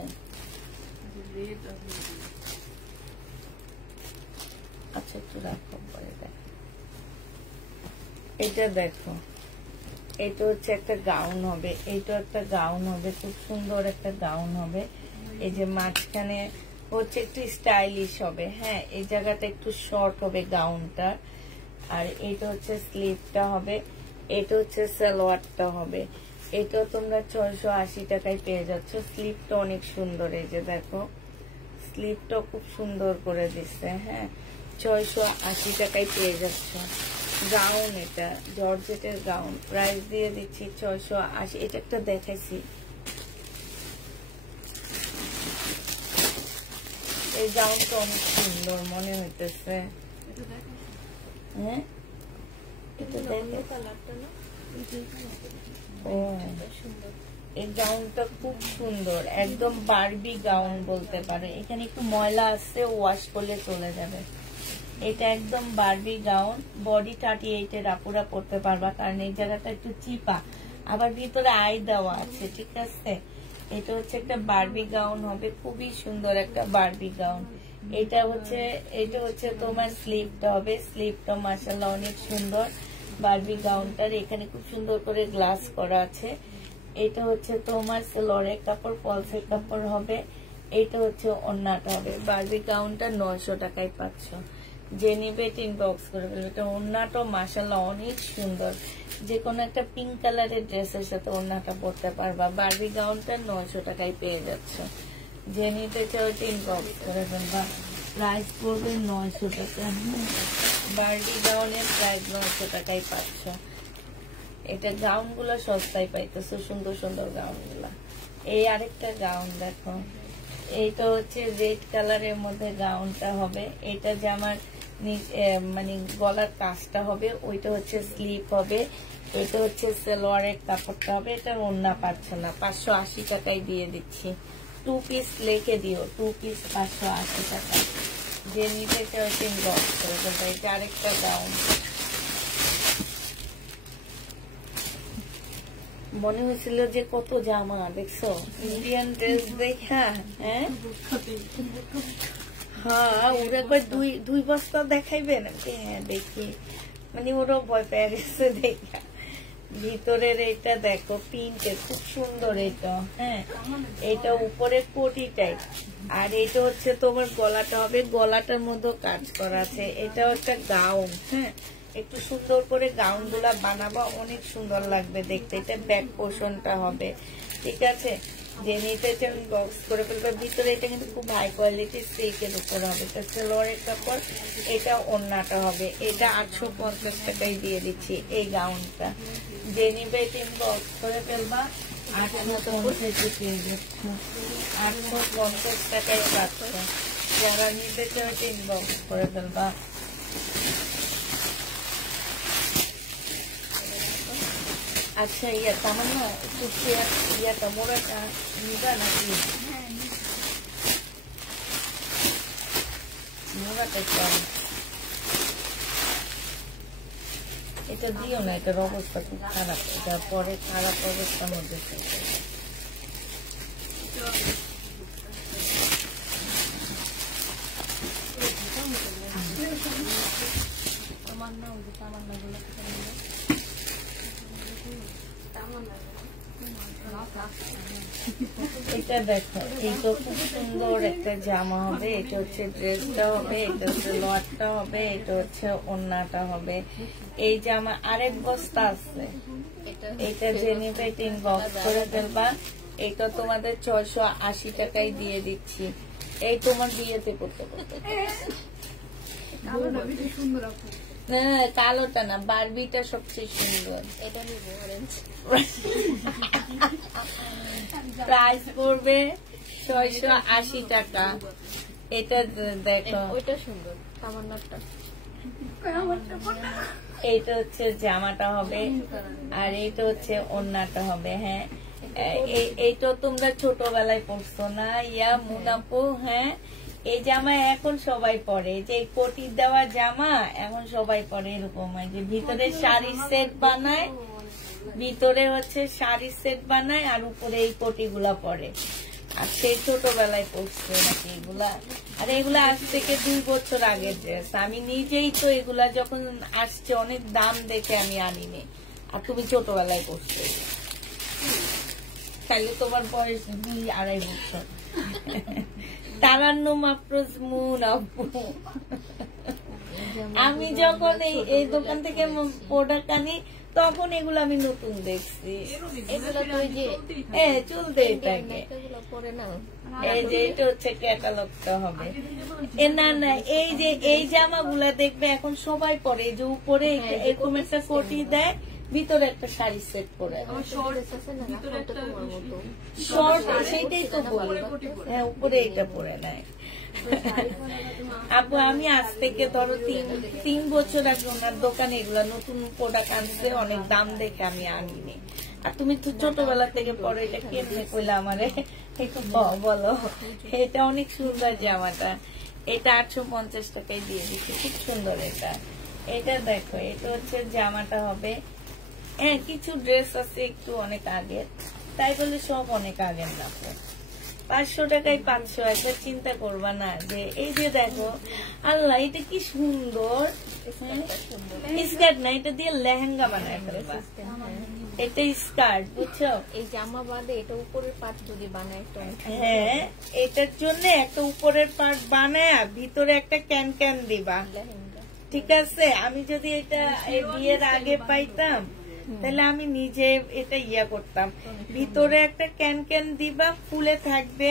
আচ্ছা একটু রাখো, পরে দেখো। এটা দেখো, এটা হচ্ছে একটা গাউন হবে, এটা একটা গাউন হবে, খুব সুন্দর একটা গাউন হবে। এই যে মাঝখানে হচ্ছে একটু স্টাইলিশ হবে, হ্যাঁ। এই জায়গাটা একটু শর্ট হবে গাউনটা। আর এটা হচ্ছে স্লিভটা হবে, এটা হচ্ছে সালোয়ারটা হবে। এটা তোমরা 680 টাকায় পেয়ে যাচ্ছ। স্লিভটা অনেক সুন্দর, এই যে দেখো স্লিভটা খুব সুন্দর করে দিচ্ছে, হ্যাঁ। 680 টাকায় পেয়ে যাচ্ছ গাউন। এটা জর্জেটের গাউন, প্রাইস দিয়ে দিচ্ছি 680। এটা একটা দেখাইছি, এই গাউনটা অনেক সুন্দর মনে হইতেছে, হ্যাঁ। এটা দেখে এই গাউনটা খুব সুন্দর, একদম বারবি গাউন বলতে পারে। এখানে একটু ময়লা আছে, ওয়াশ করলে চলে যাবে। এটা একদম বারবি গাউন, বডি 38-এর আপুরা পড়তে পারবা, কারণ এই জায়গাটা একটু চিপা, আবার ভিতরে আই দেওয়া আছে, ঠিক আছে। এটা হচ্ছে একটা বারবি গাউন হবে, খুবই সুন্দর একটা বারবি গাউন। এটা হচ্ছে তোমার স্লিভটা হবে, স্লিভটা মাশাআল্লাহ অনেক সুন্দর বারবি গাউনটার। এখানে খুব সুন্দর করে গ্লাস করা আছে। এটা হচ্ছে তোমার সেলরের কাপড়, পলসের কাপড় হবে। এটা হচ্ছে ওড়নাটা হবে। বারবি গাউনটা 900 টাকায় পাচ্ছ। যে নিবে ইনবক্স করে ফেলবে। এটা ওড়নাটা মাশাআল্লাহ অনেক সুন্দর, যে কোনো একটা পিঙ্ক কালারের ড্রেসের সাথে ওড়নাটা পরতে পারবা। বারবি গাউনটা 900 টাকায় পেয়ে যাচ্ছ। যে নিতে চাও ইনবক্স করে ফেলবা। প্রাইস পড়বে 900 টাকা। বারবি গাউনের প্রাইস 900 টাকায় পাচ্ছ। এটা গাউন গুলো সস্তায় পাইতেছো, সুন্দর সুন্দর গাউন গুলা। এই আরেকটা গাউন দেখো, এইটা হচ্ছে রেড কালারের মধ্যে গাউনটা হবে। এটা জামার মানে গলার কাজটা হবে, ওইটা হচ্ছে স্লিভ হবে। এটা হচ্ছে সালোয়ারের কাপড়টা হবে। এটা ওড়না পাচ্ছ না, 580 টাকায় দিয়ে দিচ্ছি। 2 পিস লিখে দিও, 2 পিস 580 টাকা। যে নিতে চাও ইনবক্স করে ফেলবে। এটা আরেকটা গাউন। মনে হয়েছিল যে কত জামা দেখছো, ইন্ডিয়ান ড্রেস দেখা, হ্যাঁ। হ্যাঁ, ওরা কয় দুই বস্তা দেখাইবে নাকি? হ্যাঁ দেখি, মানে ওরা ভয় পেয়ে গেছে দেখা। ভিতরের এটা দেখো, প্রিন্টের খুব সুন্দর এটা, হ্যাঁ। এটা উপরে কোটি টাইপ, আর এটা হচ্ছে তোমার গলাটা হবে, গলাটার মধ্যে কাজ করা আছে। এটাও একটা গাউন, হ্যাঁ। একটু সুন্দর করে গাউন গুলা বানাবা, অনেক সুন্দর লাগবে দেখতে। এটা ব্যাক পোর্শনটা হবে, ঠিক আছে। যে নিতে চান বক্স করে ফেলবে। ভিতরে এটা কিন্তু খুব হাই কোয়ালিটির সিল্কের উপর হবে। এটা সালোয়ারের কাপড়, এটা ওড়নাটা হবে। এটা 850 টাকায় দিয়ে দিচ্ছি এই গাউনটা। যে নিবে বক্স করে ফেলবা। 850 টাকায় পাচ্ছ। যারা নিতে চাও বক্স করে ফেলবা। আচ্ছা, তামান্না একটু মোড়াটা নিবা নাকি? মোড়াটা কম, এটা দিও না, এটার অবস্থা খুব খারাপ। এটা পরে খারাপ অবস্থার মধ্যে এটা দেখো, এইটা খুব সুন্দর একটা জামা হবে। এটা হচ্ছে ড্রেসটা হবে, এটা হচ্ছে লোয়ারটা হবে, এটা হচ্ছে ওড়নাটা হবে। এই জামা আরেক বস্তা আছে। এটা যে নিবে ইনবক্স করে ফেলবা। এটা তোমাদের 680 টাকায় দিয়ে দিচ্ছি। এই তোমার বিয়েতে পড়তে পড়তে। কালোটা না, বারবিটা সবচেয়ে সুন্দর। এটা নিব অরেঞ্জ। প্রাইস পড়বে 680 টাকা। এটা দেখো, ওইটা সুন্দর, তামান্নারটা। এইটা হচ্ছে জামাটা হবে, আর এইটা হচ্ছে ওড়নাটা হবে, হ্যাঁ। এইটা তোমরা ছোটবেলায় পড়ছো না মুনাপু, হ্যাঁ। এই জামা এখন সবাই পরে, যে কোটি দেওয়া জামা এখন সবাই পরে। এরকম হয় যে ভিতরে শাড়ির সেট বানায়, ভিতরে হচ্ছে শাড়ির সেট বানায়, আর উপরে এই কোটি গুলা পরে। আর সেই ছোটবেলায় পড়ছে নাকি এগুলা। আর এগুলা আজ থেকে 2 বছর আগের ড্রেস। আমি নিজেই তো এগুলা যখন আসছে অনেক দাম দেখে আমি আনিনি। আর তুমি ছোটবেলায় পড়ছো, তাইলে তোমার বয়স 2-2.5 বছর। তারান্নুম আফরোজ মুন আপু, আমি যখন এই দোকান থেকে প্রোডাক্ট আনি তখন এগুলো আমি নতুন দেখছি। এগুলো তো ওই যে চলতে থাকে। এই যে এটা হচ্ছে ক্যাটালগটা হবে। না না, এই যে এই জামাগুলা দেখবে এখন সবাই পরে, এই যে উপরে এরকম একটা কোটি দেয়, ভিতরে একটা শাড়ি সেট করে, শর্ট, সেইটাই তো বলি। হ্যাঁ, উপরে এটা পরে নেয়। আপু আমি আজ থেকে ধরো 3 বছর আগে ওনার দোকানে এগুলা নতুন প্রোডাক্ট আনছে, অনেক দাম দেখে আমি আনিনি। আর তুমি তো ছোটবেলা থেকে পরে, এটা কেমনে কইলা আমারে একটু বলো। এটা অনেক সুন্দর জামাটা, এটা 850 টাকায় দিয়ে দিচ্ছে, খুব সুন্দর। এটা দেখো, এটা হচ্ছে জামাটা হবে। হ্যাঁ, কিছু ড্রেস আছে একটু অনেক আগের, তাই বলে সব অনেক আগের না। 500 টাকায় 500, একটা চিন্তা করবা না যে এই যে দেখো, আল্লাহ এটা কি সুন্দর স্কার্ট না, এটা দিয়ে লেহেঙ্গা বানায় ফেলবা। এটা স্কার্ট, বুঝছো? এই জামা বাদে এটা উপরের পাট যদি বানায় তো হ্যাঁ, এটার জন্য একটা উপরের পার্ট বানায় ভিতরে একটা ক্যান ক্যান দিবা, ঠিক আছে? আমি যদি এটা বিয়ের আগে পাইতাম তাহলে আমি নিজে এটা করতাম, ভিতরে একটা ক্যান ক্যান দিবা, ফুলে থাকবে।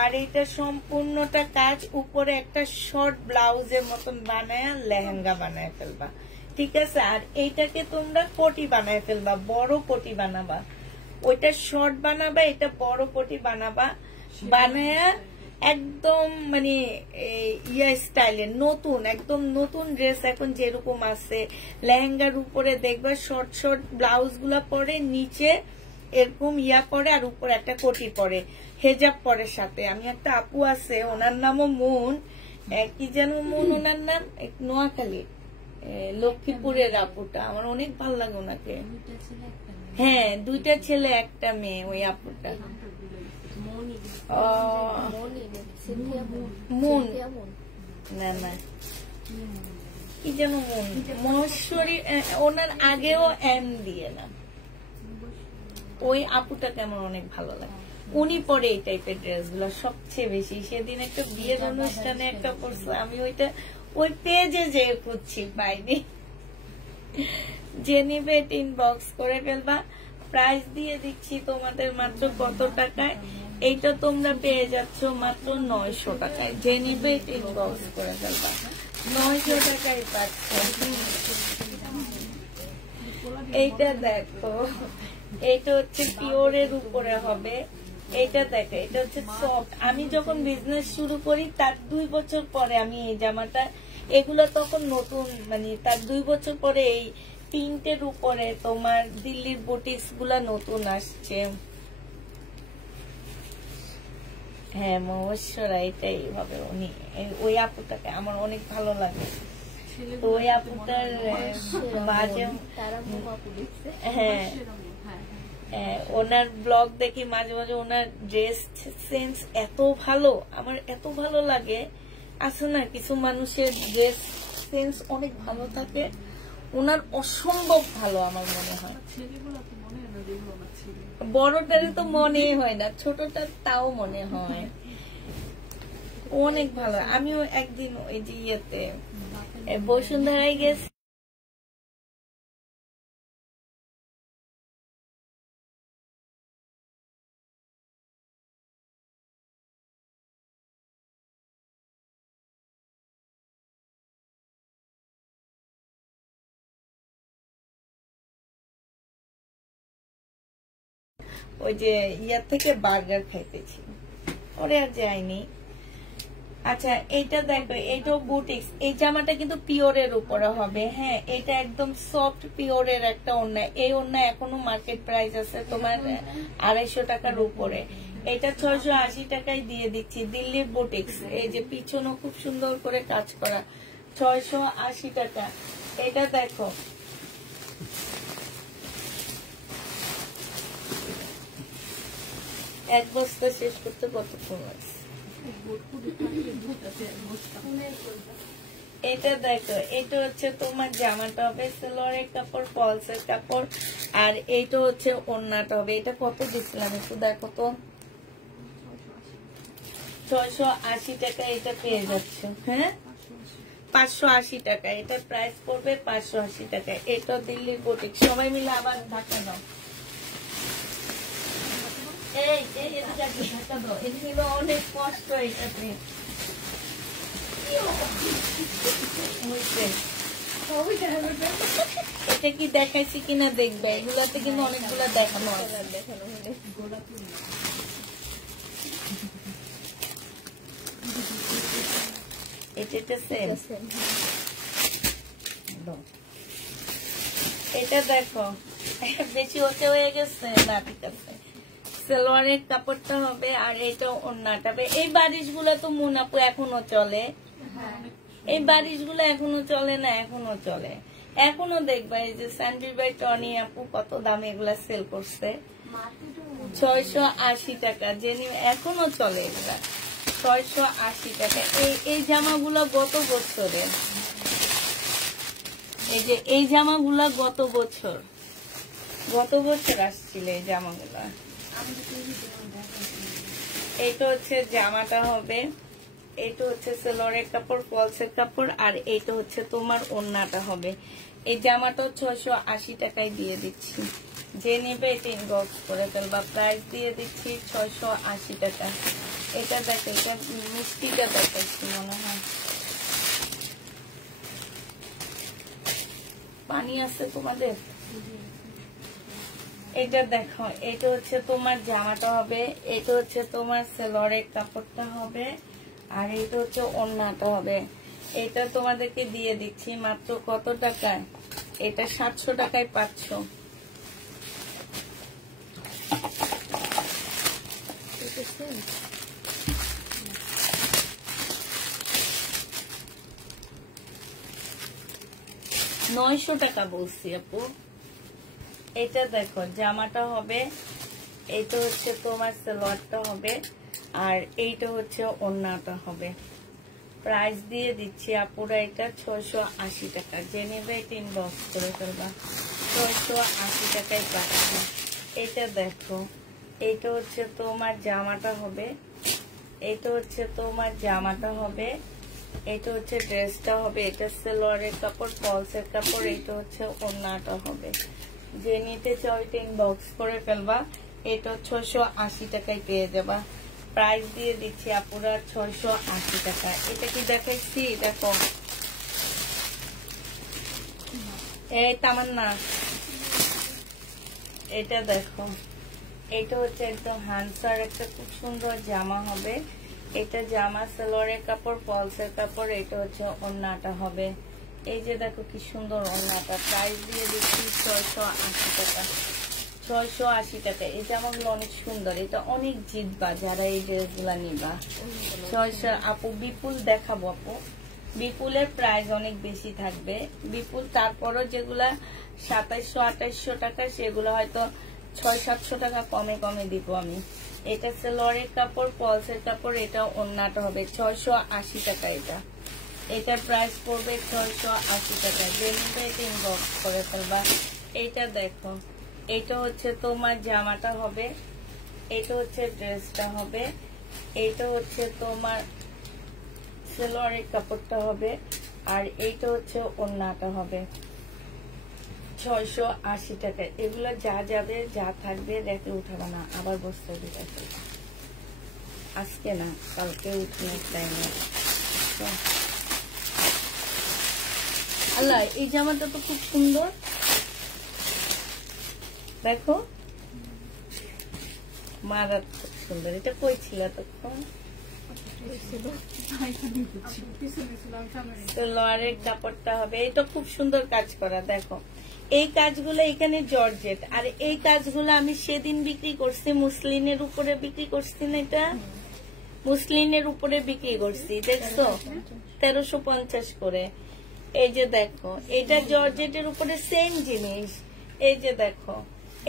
আর এটা সম্পূর্ণটা কাজ, উপরে একটা শর্ট ব্লাউজের মতন বানায় লেহেঙ্গা বানায় ফেলবা, ঠিক আছে? আর এইটাকে তোমরা কোটি বানায় ফেলবা, বড় কোটি বানাবা। ওইটা শর্ট বানাবা, এটা বড় কোটি বানাবা, বানায়া একদম মানে স্টাইলের নতুন, একদম নতুন ড্রেস এখন যেরকম আছে, লেহেঙ্গার উপরে দেখবা শর্ট শর্ট ব্লাউজ গুলা পরে, নিচে এরকম পরে, আর উপরে একটা কোটি পরে, হেজাব পরে সাথে। আমি একটা আপু আছে, ওনার নামও মুন, কি যেন মুন ওনার নাম, নোয়াখালী লক্ষ্মীপুরের আপুটা, আমার অনেক ভালো লাগে ওনাকে। হ্যাঁ, 2টা ছেলে 1টা মেয়ে ওই আপুটা। মুন না না, কি যেন মুন, মহেশ্বরী, ওনার আগেও এম দিয়ে না। ওই আপুটাকে আমার অনেক ভালো লাগে, উনি পরে এই টাইপের ড্রেস গুলো সবচেয়ে বেশি। সেদিন একটা বিয়ের অনুষ্ঠানে একটা পরছে, আমি ওইটা ওই পেজে যে খুঁজছি পাইনি। যে নিবে ইনবক্স করে ফেলবা, প্রাইস দিয়ে দিচ্ছি তোমাদের মাত্র কত টাকায়, এইটা তোমরা পেয়ে যাচ্ছ মাত্র 900 টাকায়। যে নিবে ইনবক্স করে ফেলবা, 900 টাকায় পাচ্ছ। এইটা দেখো, এইটা হচ্ছে পিওরের উপরে হবে। এটা দেখো, এটা হচ্ছে সফট। আমি যখন বিজনেস শুরু করি তার 2 বছর পরে আমি এই জামাটা, এগুলো তখন নতুন, মানে তার 2 বছর পরে এই প্রিন্টের উপরে তোমার দিল্লির বুটিক্স গুলা নতুন আসছে। হ্যাঁ, মহেশ্বরা, এটাই হবে উনি। ওই আপুটাকে আমার অনেক ভালো লাগে। তো ওই আপুটার মাঝে, হ্যাঁ, ওনার ব্লগ দেখি মাঝে মাঝে, ওনার ড্রেস সেন্স এত ভালো, আমার এত ভালো লাগে। আছে না কিছু মানুষের ড্রেস সেন্স অনেক ভালো থাকে, ওনার অসম্ভব ভালো আমার মনে হয়। বড়টার তো মনে হয় না, ছোটটার তাও মনে হয়। অনেক ভালো। আমিও একদিন ওই যে বসুন্ধরায় গেছি, ওই যে থেকে বার্গার খাইতেছি, ওরে আর যায়নি। আচ্ছা, এইটা দেখো, এইটাও বুটিক্স। এই জামাটা কিন্তু পিওরের উপরে হবে। হ্যাঁ, এটা একদম সফট পিওরের একটা ওড়না। এই ওড়না এখনো মার্কেট প্রাইস আছে তোমার 250 টাকার উপরে। এটা 680 টাকায় দিয়ে দিচ্ছি, দিল্লির বুটিক্স। এই যে পিছনও খুব সুন্দর করে কাজ করা, 680 টাকা। এটা দেখো, এক বস্তা শেষ করতে কতক্ষণ লাগে? এটা দেখো, এটা হচ্ছে তোমার জামাটা হবে সেলোয়ারের কাপড়, ফলসের কাপড়, আর এইটা হচ্ছে ওড়নাটা হবে। এটা কত দিচ্ছিলাম একটু দেখো তো। 680 টাকা এটা পেয়ে যাচ্ছে। হ্যাঁ, 580 টাকা এটা প্রাইস পড়বে, 580 টাকা। এটা দিল্লির বুটিক। সবাই মিলে আবার ধাক্কা দাও। এই ধাক্কা দাও, এটা অনেক কষ্ট। এটাতে এটা কি দেখাইছি কিনা দেখবে, এগুলাতে কিন্তু অনেকগুলা দেখানো আছে। এটা সেম। এটা দেখো বেশি হতে হয়ে গেছে না, ঠিক আছে। সালোয়ারের কাপড়টা হবে আর এটা ওড়নাটা হবে। এই বারিশ গুলা তো মুনাপু এখনো চলে, এই বারিশ গুলো এখনো চলে না, এখনো চলে। এখনো দেখবা এই যে স্যান্ডি বাই টনি আপু কত দামে এগুলা সেল করছে, 680 টাকা। জেনি এখনো চলে এগুলা, 680 টাকা। এই জামাগুলো গত বছরের, এই যে এই জামাগুলা গত বছর আসছিল এই জামাগুলা। এইটা হচ্ছে জামাটা হবে, এইটা হচ্ছে সেলোয়ারের কাপড়, ফলসের কাপড়, আর এইটা হচ্ছে তোমার ওড়নাটা হবে। এই জামাটা 680 টাকায় দিয়ে দিচ্ছি। যে নেবে এটা ইনবক্স করে ফেলবা। প্রাইস দিয়ে দিচ্ছি 680 টাকা। এটা দেখো, এটা মিষ্টিটা দেখাচ্ছি মনে হয়। পানি আছে তোমাদের? এটা দেখো, এটা হচ্ছে তোমার জামাটা হবে, এটা হচ্ছে তোমার সেলোয়ারের কাপড়টা হবে, আর এটা হচ্ছে ওড়নাটা হবে। এটা তোমাদেরকে দিয়ে দিচ্ছি মাত্র কত টাকায়? এটা 700 টাকায় পাচ্ছ। $900 টাকা বলছি আপু। এটা দেখো জামাটা হবে, এইটা হচ্ছে তোমার সালোয়ারটা হবে, আর এইটা হচ্ছে ওড়নাটা হবে। প্রাইস দিয়ে দিচ্ছি আপুরা এটা 680 টাকা। যে নেবে এটা ইনবক্স করে ফেলবা। 680 টাকায় পাচ্ছি। এটা দেখো, এইটা হচ্ছে তোমার জামাটা হবে, এইটা হচ্ছে তোমার জামাটা হবে, এটা হচ্ছে ড্রেসটা হবে, এটা সালোয়ারের কাপড়, ফলসের কাপড়, এইটা হচ্ছে ওড়নাটা হবে। যে নিতে চাও এটা ইনবক্স করে ফেলবা। এটা 680 টাকায় পেয়ে যাবা। প্রাইস দিয়ে দিচ্ছি আপুরা 680 টাকা। এটা কি দেখাইছি? দেখো, এই তামান্না, এটা দেখো, এটা হচ্ছে একদম হ্যান্ডসার একটা খুব সুন্দর জামা হবে। এটা জামা, সালোয়ারের কাপড়, ফলসের কাপড়, এটা হচ্ছে ওড়নাটা হবে। এই যে দেখো কি সুন্দর ওড়নাটা। প্রাইস দিয়ে দিচ্ছি 680 টাকা। 680 টাকা। এই জামাগুলো অনেক সুন্দর, এটা অনেক জিতবা যারা এই ড্রেসগুলা নিবা। 600 আপু বিপুল দেখাবো আপু। বিপুলের প্রাইস অনেক বেশি থাকবে। বিপুল তারপরও যেগুলা 2700-2800 টাকা, সেগুলো হয়তো 600-700 টাকা কমে কমে দিব আমি। এটা সালোয়ারের কাপড়, ফলসের কাপড়, এটা ওড়নাটা হবে 680 টাকা। এটার প্রাইস পড়বে 680 টাকা। যেটা এটা ইনবক্স করে ফেলবা। এইটা দেখো, এটা হচ্ছে তোমার জামাটা হবে, এটা হচ্ছে ড্রেসটা হবে, এইটা হচ্ছে তোমার সালোয়ারের কাপড়টা হবে, আর এইটা হচ্ছে ওড়নাটা হবে। 680 টাকা। এগুলো যা যাবে, যা থাকবে রেখে উঠাবে না, আবার বস্তা দিতে আজকে না, কালকে উঠে টাইমে। আল্লাহ, এই জামাটা তো খুব সুন্দর, দেখো মারাত্মক সুন্দর। এটা কই ছিল তখন? সালোয়ারের কাপড়টা হবে, এটা খুব সুন্দর কাজ করা। দেখো এই কাজগুলো এখানে জর্জেট, আর এই কাজগুলো আমি সেদিন বিক্রি করছি মুসলিনের উপরে বিক্রি করছি না, এটা মুসলিনের উপরে বিক্রি করছি, দেখছো 1350 করে। এই যে দেখো, এটা জর্জেটের উপরে সেম জিনিস। এই যে দেখো,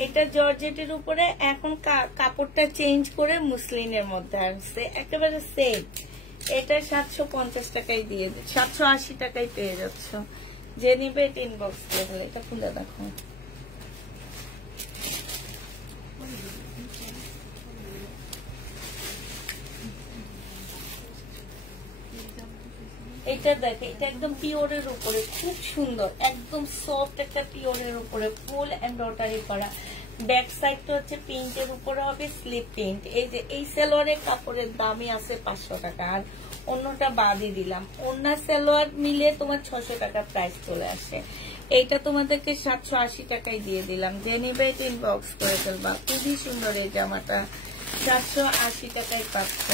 এটা জর্জেটের উপরে এখন কাপড়টা চেঞ্জ করে মুসলিনের মধ্যে আসছে, একেবারে সেম। এটা 750 টাকায় দিয়ে 780 টাকায় পেয়ে যাচ্ছ। যে নিবে এটা ইনবক্স করে ফেলে। এটা খুলে দেখো, এটা দেখে, এটা একদম পিওরের উপরে, খুব সুন্দর, একদম সফট একটা পিওরের উপরে ফুল এমব্রয়ডারি করা। ব্যাক সাইডটা হচ্ছে প্রিন্টের উপরে হবে, স্লিপ প্রিন্ট। এই যে এই সালোয়ারের কাপড়ের দামই আছে 500 টাকা, আর অন্যটা বাদই দিলাম। অন্য সালোয়ার মিলে তোমার 600 টাকা প্রাইস চলে আসে। এইটা তোমাদেরকে 780 টাকায় দিয়ে দিলাম। যে নিবে এটা ইনবক্স করে ফেলবা। খুবই সুন্দর এই জামাটা, 780 টাকায় পাচ্ছ।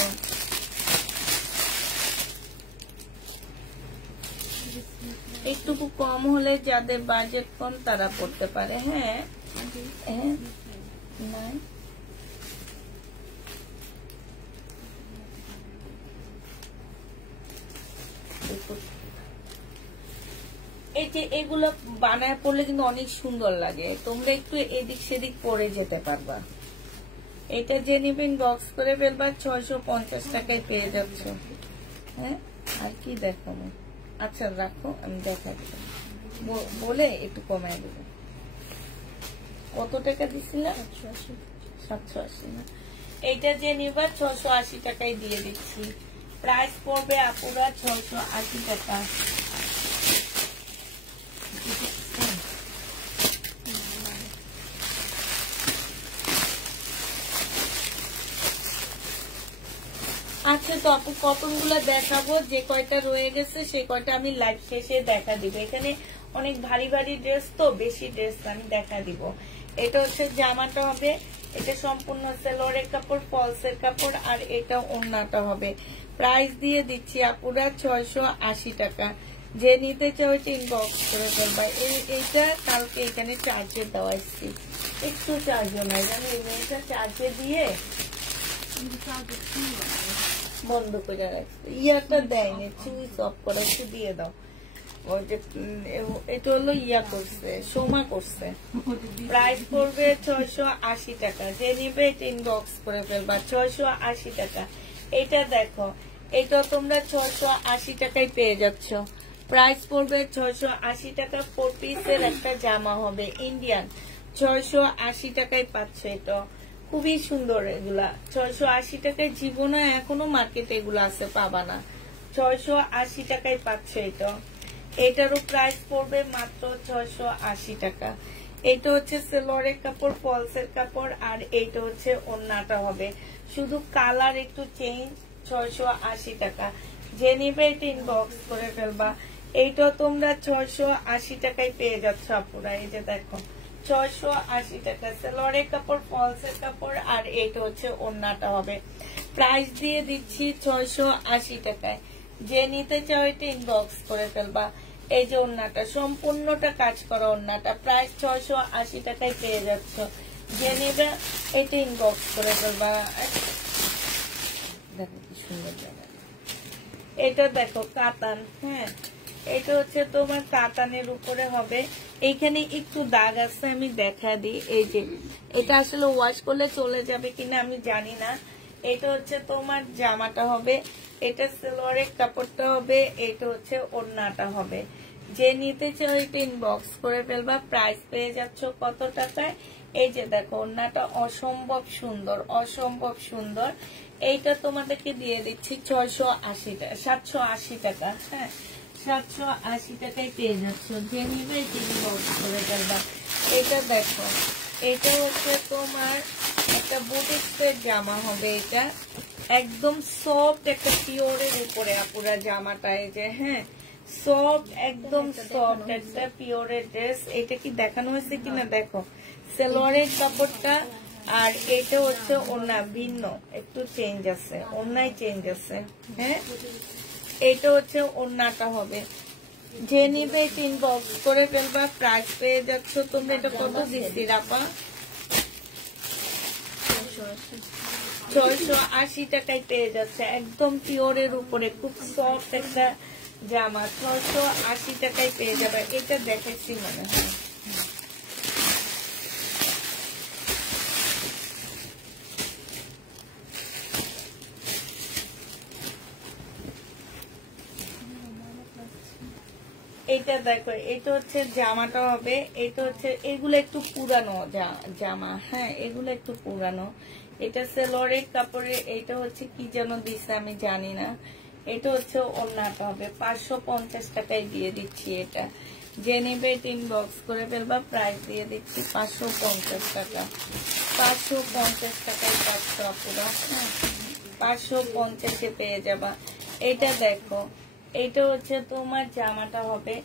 একটুকু কম হলে যাদের বাজেট কম তারা পড়তে পারে। হ্যাঁ হ্যাঁ, না এই যে এগুলো বানায় পড়লে কিন্তু অনেক সুন্দর লাগে, তোমরা একটু এদিক সেদিক পরে যেতে পারবা। এটা যে নিবেন বক্স করে ফেলবা, 650 টাকায় পেয়ে যাচ্ছ। হ্যাঁ, আর কি দেখাবো? আচ্ছা রাখো, আমি দেখা বলে একটু কমায় দেবো। কত টাকা দিছিলাম? 780 না। এইটা যে নিবা 680 টাকায় দিয়ে দিচ্ছি। প্রাইস পড়বে আপুরা 680 টাকা। আচ্ছা তো আপু কটন গুলা দেখাবো, যে কয়টা রয়ে গেছে সেই কয়টা আমি লাইভ শেষে দেখা দিব। এখানে অনেক ভারী ভারী ড্রেস, তো বেশি ড্রেস আমি দেখা দিব। এটা হচ্ছে জামাটা হবে, এটা সম্পূর্ণ সালোয়ারের কাপড়, ফলসের কাপড়, আর এটা ওড়নাটা হবে। প্রাইস দিয়ে দিচ্ছি আপুরা 680 টাকা। যে নিতে চাও এটা ইনবক্স করে ফেলবা। এইটা কালকে এখানে চার্জে দেওয়া আসছি, একটু চার্জও নাই জানি, এটা চার্জে দিয়ে বন্ধ করে রাখছে। ইয়াটা দেয়নি, সুইচ অফ করে একটু দিয়ে দাও। ওই যে এটা হলো ইয়া করছে, সোমা করছে। প্রাইস পড়বে 680 টাকা। যে নিবে এটা ইনবক্স করে ফেলবা, 680 টাকা। এটা দেখো, এটা তোমরা 680 টাকায় পেয়ে যাচ্ছ। প্রাইস পড়বে 680 টাকা। 4 পিসের একটা জামা হবে ইন্ডিয়ান, 680 টাকায় পাচ্ছ। এটা খুবই সুন্দর। এগুলা 680 টাকায় জীবনে এখনো মার্কেটে এগুলো আছে, পাবা না। 680 টাকায় পাচ্ছ এটা। এটারও প্রাইস পড়বে মাত্র 680 টাকা। এটা হচ্ছে সালোয়ারের কাপড়, ফলসের কাপড়, আর এইটা হচ্ছে ওড়নাটা হবে। শুধু কালার একটু চেঞ্জ, 680 টাকা। যে নিবে এটা ইনবক্স করে ফেলবা। এইটা তোমরা 680 টাকায় পেয়ে যাচ্ছ আপুরা। এই যে দেখো, 680 টাকা সালোয়ারের কাপড়, ফলসের কাপড়, আর এটা হচ্ছে ওড়নাটা হবে। প্রাইস দিয়ে দিচ্ছি 680 টাকায়। যে নিতে চাও এটা ইনবক্স করে ফেলবা। এই যে ওড়নাটা, সম্পূর্ণটা কাজ করা ওড়নাটা, প্রাইস 680 টাকায় পেয়ে যাচ্ছ। যে নিবে এটা ইনবক্স করে ফেলবা। দেখো কি সুন্দর জায়গা। এটা দেখো কাতান। হ্যাঁ, এটা হচ্ছে তোমার কাতানের উপরে হবে। এইখানে একটু দাগ আছে, আমি দেখা দিই। এই যে এটা আসলে ওয়াশ করলে চলে যাবে কিনা আমি জানি না। এটা হচ্ছে তোমার জামাটা হবে, এটা সালোয়ারের কাপড়টা হবে, এটা হচ্ছে ওড়নাটা হবে। যে নিতে চাও এটা ইনবক্স করে ফেলবা। প্রাইস পেয়ে যাচ্ছ কত টাকায়? এই যে দেখো, ওড়নাটা অসম্ভব সুন্দর, অসম্ভব সুন্দর। এইটা তোমাদেরকে দিয়ে দিচ্ছি 680 টাকা, 780 টাকা। হ্যাঁ, 780 টাকায় পেয়ে যাচ্ছ। যে নিবে ইনবক্স করে ফেলবা। এটা দেখো, এটা হচ্ছে তোমার একটা বুটিক্সের জামা হবে। এটা একদম সফট একটা পিওরের উপরে আপুরা জামাটা। এই যে হ্যাঁ, সফট, একদম সফট একটা পিওরের ড্রেস। এটা কি দেখানো হয়েছে কিনা দেখো, সালোয়ারের কাপড়টা, আর এটা হচ্ছে ওড়না ভিন্ন, একটু চেঞ্জ আছে, ওড়নায় চেঞ্জ আছে। হ্যাঁ, এটা হচ্ছে ওড়নাটা হবে। যে নিবে এটা ইনবক্স করে ফেলবা। প্রাইস পেয়ে যাচ্ছ তোমরা, এটা কত দিচ্ছি রাপা? 680 টাকায় পেয়ে যাচ্ছে। একদম পিওরের উপরে খুব সফট একটা জামা, 680 টাকায় পেয়ে যাবে। এটা দেখাচ্ছি মনে হয়। এইটা দেখো, এটা হচ্ছে জামাটা হবে, এটা হচ্ছে এগুলো একটু পুরানো জামা, হ্যাঁ এগুলো একটু পুরানো। এটা সেলোয়ারের কাপড়ে, এটা হচ্ছে কি যেন দিছে আমি জানি না। এটা হচ্ছে ওড়নাটা হবে, 550 টাকায় দিয়ে দিচ্ছি। এটা যে নেবে ইনবক্স করে ফেলবা, প্রাইস দিয়ে দিচ্ছি 550 টাকা। 550 টাকায় পাচ্ছ আপুরা, হ্যাঁ 550-এ পেয়ে যাবা। এটা দেখো, এটা হচ্ছে তোমার জামাটা হবে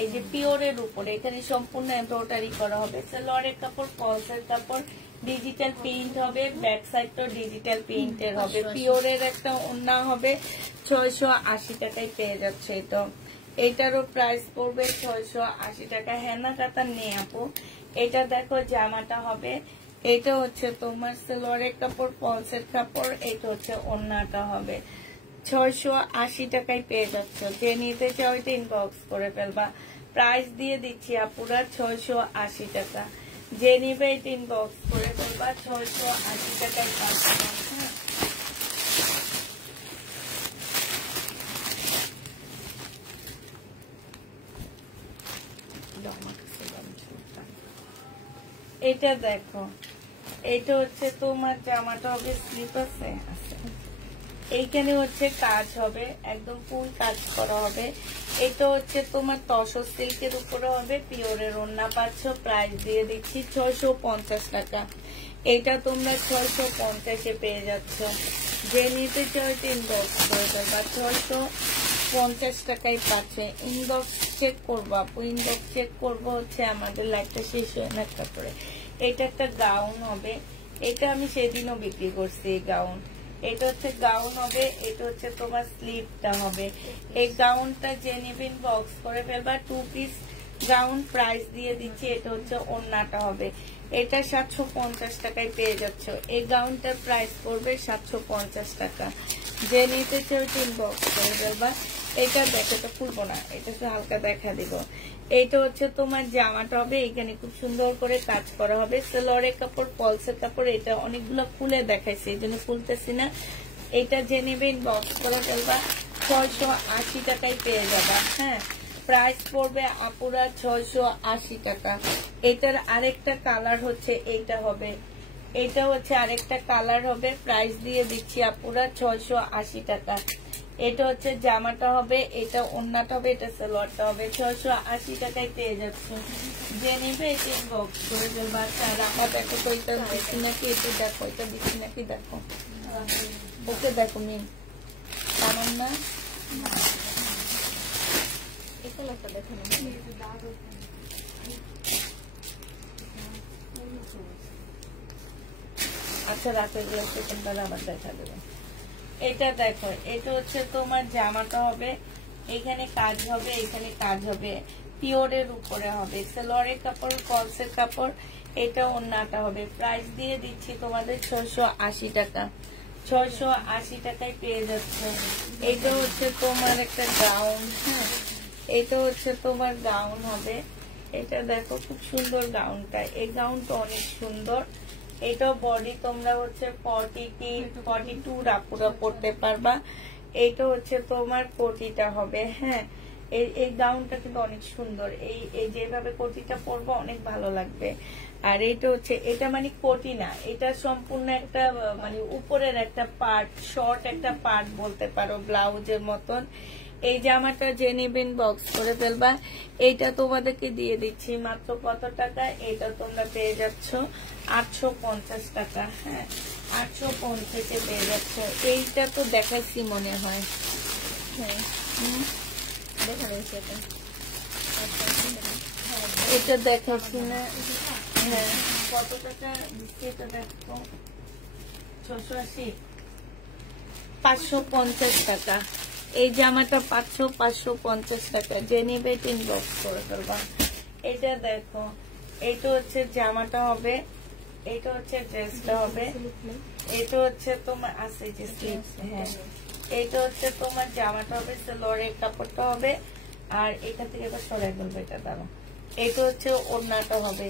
এই যে পিওরের উপরে, এখানে সম্পূর্ণ এমব্রয়ডারি করা হবে। সালোয়ারের কাপড়, ফলসের কাপড়, ডিজিটাল প্রিন্ট হবে, ব্যাক সাইডটাও ডিজিটাল প্রিন্টের হবে। পিওরের একটা ওড়না হবে, 680 টাকায় পেয়ে যাচ্ছে। এটা এটারও প্রাইস পড়বে 680 টাকা। হেনা কাতার নেই আপু। এটা দেখো জামাটা হবে, এটা হচ্ছে তোমার সালোয়ারের কাপড়, ফলসের কাপড়, এটা হচ্ছে ওড়নাটা হবে। 680 টাকায় পেয়ে যাচ্ছে। যে নিতে চাও এটা ইনবক্স করে ফেলবা, প্রাইস দিয়ে দিচ্ছি আপুরা 680 টাকা। যে নিবে এটা ইনবক্স করে ফেলবা, 680 টাকায় পাচ্ছি। হ্যাঁ এটা দেখো, এটা হচ্ছে তোমার জামাটা হবে, স্লিপ আছে, এইখানে হচ্ছে কাজ হবে, একদম ফুল কাজ করা হবে। এটা হচ্ছে তোমার তসর সিল্কের উপরে হবে, পিওরের ওড়না পাচ্ছ। প্রাইস দিয়ে দিচ্ছি 650 টাকা। এটা তোমরা 650-এ পেয়ে যাচ্ছ। যে নিতে চাও ইনবক্স করে দেবা, 650 টাকায় পাচ্ছে। ইনবক্স চেক করবো আপু, ইনবক্স চেক করবো হচ্ছে আমাদের লাইফটা শেষ হয় না। তারপরে এটা একটা গাউন হবে, এটা আমি সেদিনও বিক্রি করছি এই গাউন। এটা হচ্ছে গাউন হবে, এটা হচ্ছে তোমার স্লিভটা হবে। এই গাউনটা যে নিবেন বক্স করে ফেলবা, 2 পিস গাউন। প্রাইস দিয়ে দিচ্ছি, এটা হচ্ছে ওড়নাটা হবে। এটা 750 টাকায় পেয়ে যাচ্ছ। এই গাউনটার প্রাইস পড়বে 750 টাকা। যে নিতে চাও ইনবক্স করে ফেলবা। এটা দেখো, এটা খুলবো না, এটা একটু হালকা দেখা দিব। এইটা হচ্ছে তোমার জামাটা হবে, এখানে খুব সুন্দর করে কাজ করা হবে। সালোয়ারের কাপড়, ফলসের কাপড়, এটা অনেকগুলো খুলে দেখাইছে এই জন্য খুলতেছি না। এটা যে নেবে ইনবক্স করে ফেলবা, 680 টাকায় পেয়ে যাবা। হ্যাঁ প্রাইস পড়বে আপুরা 680 টাকা। এটার আরেকটা কালার হচ্ছে এইটা হবে, এটা হচ্ছে আরেকটা কালার হবে। প্রাইস দিয়ে দিচ্ছি আপুরা 680 টাকা। এটা হচ্ছে জামাটা হবে, এটা ওড়নাটা হবে, এটা সালোয়ারটা হবে। 680 টাকায় পেয়ে যাচ্ছে। যে নেবে এটা ইনবক্স করে ফেলবা। রাখা দেখো তো, এটা দিচ্ছি নাকি, এটা দেখো, এটা দিচ্ছি নাকি দেখো। ওকে দেখো মিম, কেমন না? আচ্ছা রাতের গুলো সেকেন্ডটা আবার দেখা দেবে। এটা দেখো, এটা হচ্ছে তোমার জামাটা হবে, এখানে কাজ হবে, এখানে কাজ হবে, পিওরের উপরে হবে। সালোয়ারের কাপড়, ফলসের কাপড়, এটা ওড়নাটা হবে। প্রাইস দিয়ে দিচ্ছি তোমাদের 680 টাকা। 680 টাকায় পেয়ে যাচ্ছে। এটা হচ্ছে তোমার একটা গাউন। হ্যাঁ এটা হচ্ছে তোমার গাউন হবে। এটা দেখো খুব সুন্দর গাউনটা, এই গাউনটা অনেক সুন্দর। এটা বডি তোমরা হচ্ছে 42 রাপুরা পড়তে পারবা। এটা হচ্ছে তোমার কোটিটা হবে। হ্যাঁ এই গাউনটা কিন্তু অনেক সুন্দর, এই যেভাবে কোটিটা পরবো অনেক ভালো লাগবে। আর এটা হচ্ছে, এটা মানে কোটি না, এটা সম্পূর্ণ একটা মানে উপরের একটা পার্ট, শর্ট একটা পার্ট বলতে পারো, ব্লাউজের মতন। এই জামাটা যে নেবেন বক্স করে ফেলবা। এইটা তোমাদেরকে দিয়ে দিচ্ছি মাত্র কত টাকা? এটা তোমরা পেয়ে যাচ্ছ 850 টাকা। হ্যাঁ 850-এ পেয়ে যাচ্ছ। এইটা তো দেখাচ্ছি মনে হয়, হ্যাঁ দেখা যাচ্ছে এটা দেখাচ্ছি না। হ্যাঁ কত টাকা দিচ্ছি এটা দেখো, 680, 550 টাকা। এই জামাটা 550 টাকা। যে নেবে ইনবক্স করে ফেলবা। এটা দেখো, এটা হচ্ছে জামাটা হবে, এটা হচ্ছে ড্রেসটা হবে, এটা হচ্ছে তোমার আছে যে স্লিভ। হ্যাঁ এটা হচ্ছে তোমার জামাটা হবে, সালোয়ারের কাপড়টা হবে। আর এখান থেকে এবার সরাই ফেলবো, এটা দাঁড়ো। এটা হচ্ছে ওড়নাটা হবে।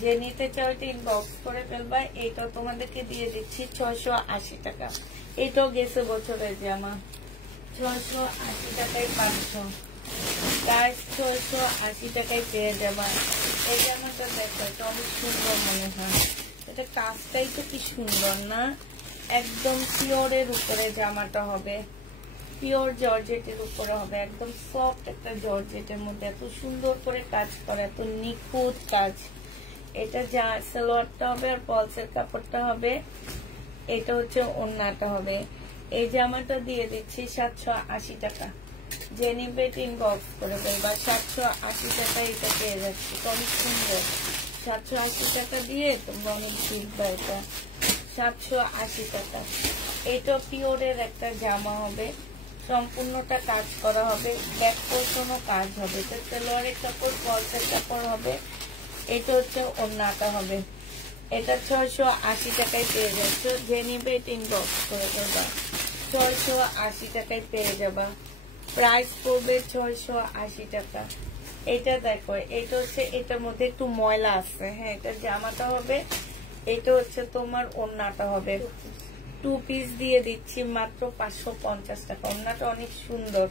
যে নিতে চাও এটা ইনবক্স করে ফেলবা। এটা তোমাদেরকে দিয়ে দিচ্ছি 680 টাকা। এটাও গেছে বছরের জামা, 680 টাকায় 500। প্রাইস 680 টাকায় পেয়ে যাবা। এই জামাটা দেখো, এটা অনেক সুন্দর মনে হয়, এটা কাজটাই তো কি সুন্দর না, একদম পিওরের উপরে জামাটা হবে, পিওর জর্জেটের উপরে হবে, একদম সফট একটা জর্জেটের মধ্যে এত সুন্দর করে কাজ করা, এত নিখুঁত কাজ। এটা যা সালোয়ারটা হবে আর পলসের কাপড়টা হবে, এটা হচ্ছে ওড়নাটা হবে। এই জামাটা দিয়ে দিচ্ছি 780 টাকা, যে নিবে ইনবক্স করে দেবা। 780 টাকা এটা পেয়ে যাচ্ছে, অনেক সুন্দর। 780 টাকা দিয়ে তোমরা অনেক জিতবা। এটা 780 টাকা। এটা পিওরের একটা জামা হবে, সম্পূর্ণটা কাজ করা হবে, ব্যাক পোর্শনও কাজ হবে। এটা সালোয়ারের কাপড়, পলসের কাপড় হবে, এটা হচ্ছে ওড়নাটা হবে। এটা 680 টাকায় পেয়ে যাচ্ছ, যে নিবে ইনবক্স করে দেবা। 680 টাকায় পেয়ে যাবা, প্রাইস পড়বে 680 টাকা। এটা দেখো, এটা হচ্ছে, এটার মধ্যে একটু ময়লা আছে, হ্যাঁ, এটা জামাটা হবে, এটা হচ্ছে তোমার ওড়নাটা হবে। 2 পিস দিয়ে দিচ্ছি মাত্র 550 টাকা। ওড়নাটা অনেক সুন্দর,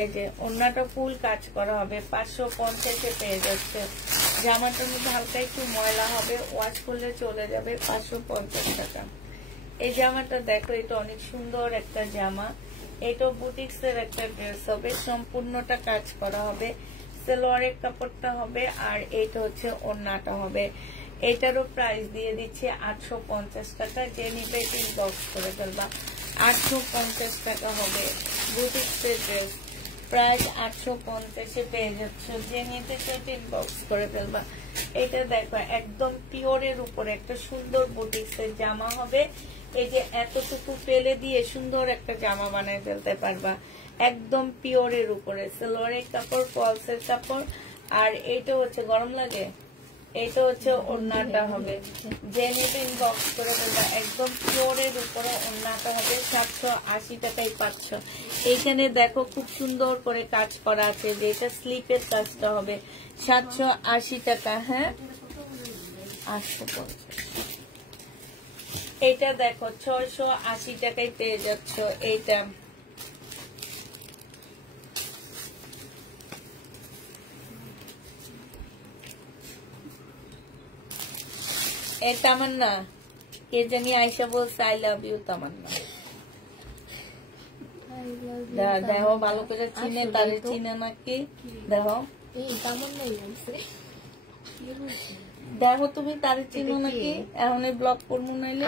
এই যে ওড়নাটা ফুল কাজ করা হবে, 550-এ পেয়ে যাচ্ছে। জামাটার মধ্যে হালকা একটু ময়লা হবে, ওয়াশ করলে চলে যাবে, 550 টাকা। এই জামাটা দেখো, এটা অনেক সুন্দর একটা জামা, এটা বুটিক্স এর একটা ড্রেস হবে, সম্পূর্ণটা কাজ করা হবে, সালোয়ারের কাপড়টা হবে, আর এটা হচ্ছে ওড়নাটা হবে। এটারও প্রাইস দিয়ে দিচ্ছি 850 টাকা, যে নিবে ইনবক্স করে ফেলবা। 850 টাকা হবে বুটিক্স এর ড্রেস, প্রাইস 850-এ পেয়ে যাচ্ছ, যে নিতে ইনবক্স করে ফেলবা। এটা দেখো, একদম পিওরের উপরে একটা সুন্দর বুটিক্স এর জামা হবে। এই যে এতটুকু ফেলে দিয়ে সুন্দর একটা জামা বানায় ফেলতে পারবা, একদম পিওরের উপরে, সালোয়ারের কাপড়, পলসের কাপড়, আর এইটা হচ্ছে, গরম লাগে, এটা হচ্ছে ওড়নাটা হবে। যে নিতে ইনবক্স করে ফেলবা, একদম পিওরের উপরে ওড়নাটা হবে। 780 টাকায় পাচ্ছ। এইখানে দেখো খুব সুন্দর করে কাজ করা আছে, যে এটা স্লিপের কাজটা হবে, 780 টাকা। হ্যাঁ, 850। এটা দেখো 680 টাকায় পেয়ে যাচ্ছ। এইটা তামান্না, কে জানি আয়সা বলছে আই লাভ ইউ তামান্না। দেখো ভালো করে চিনে, তারে চিনে নাকি দেখো, দেখো তুমি তারে চিনো নাকি, এখন ব্লক করবো নাইলে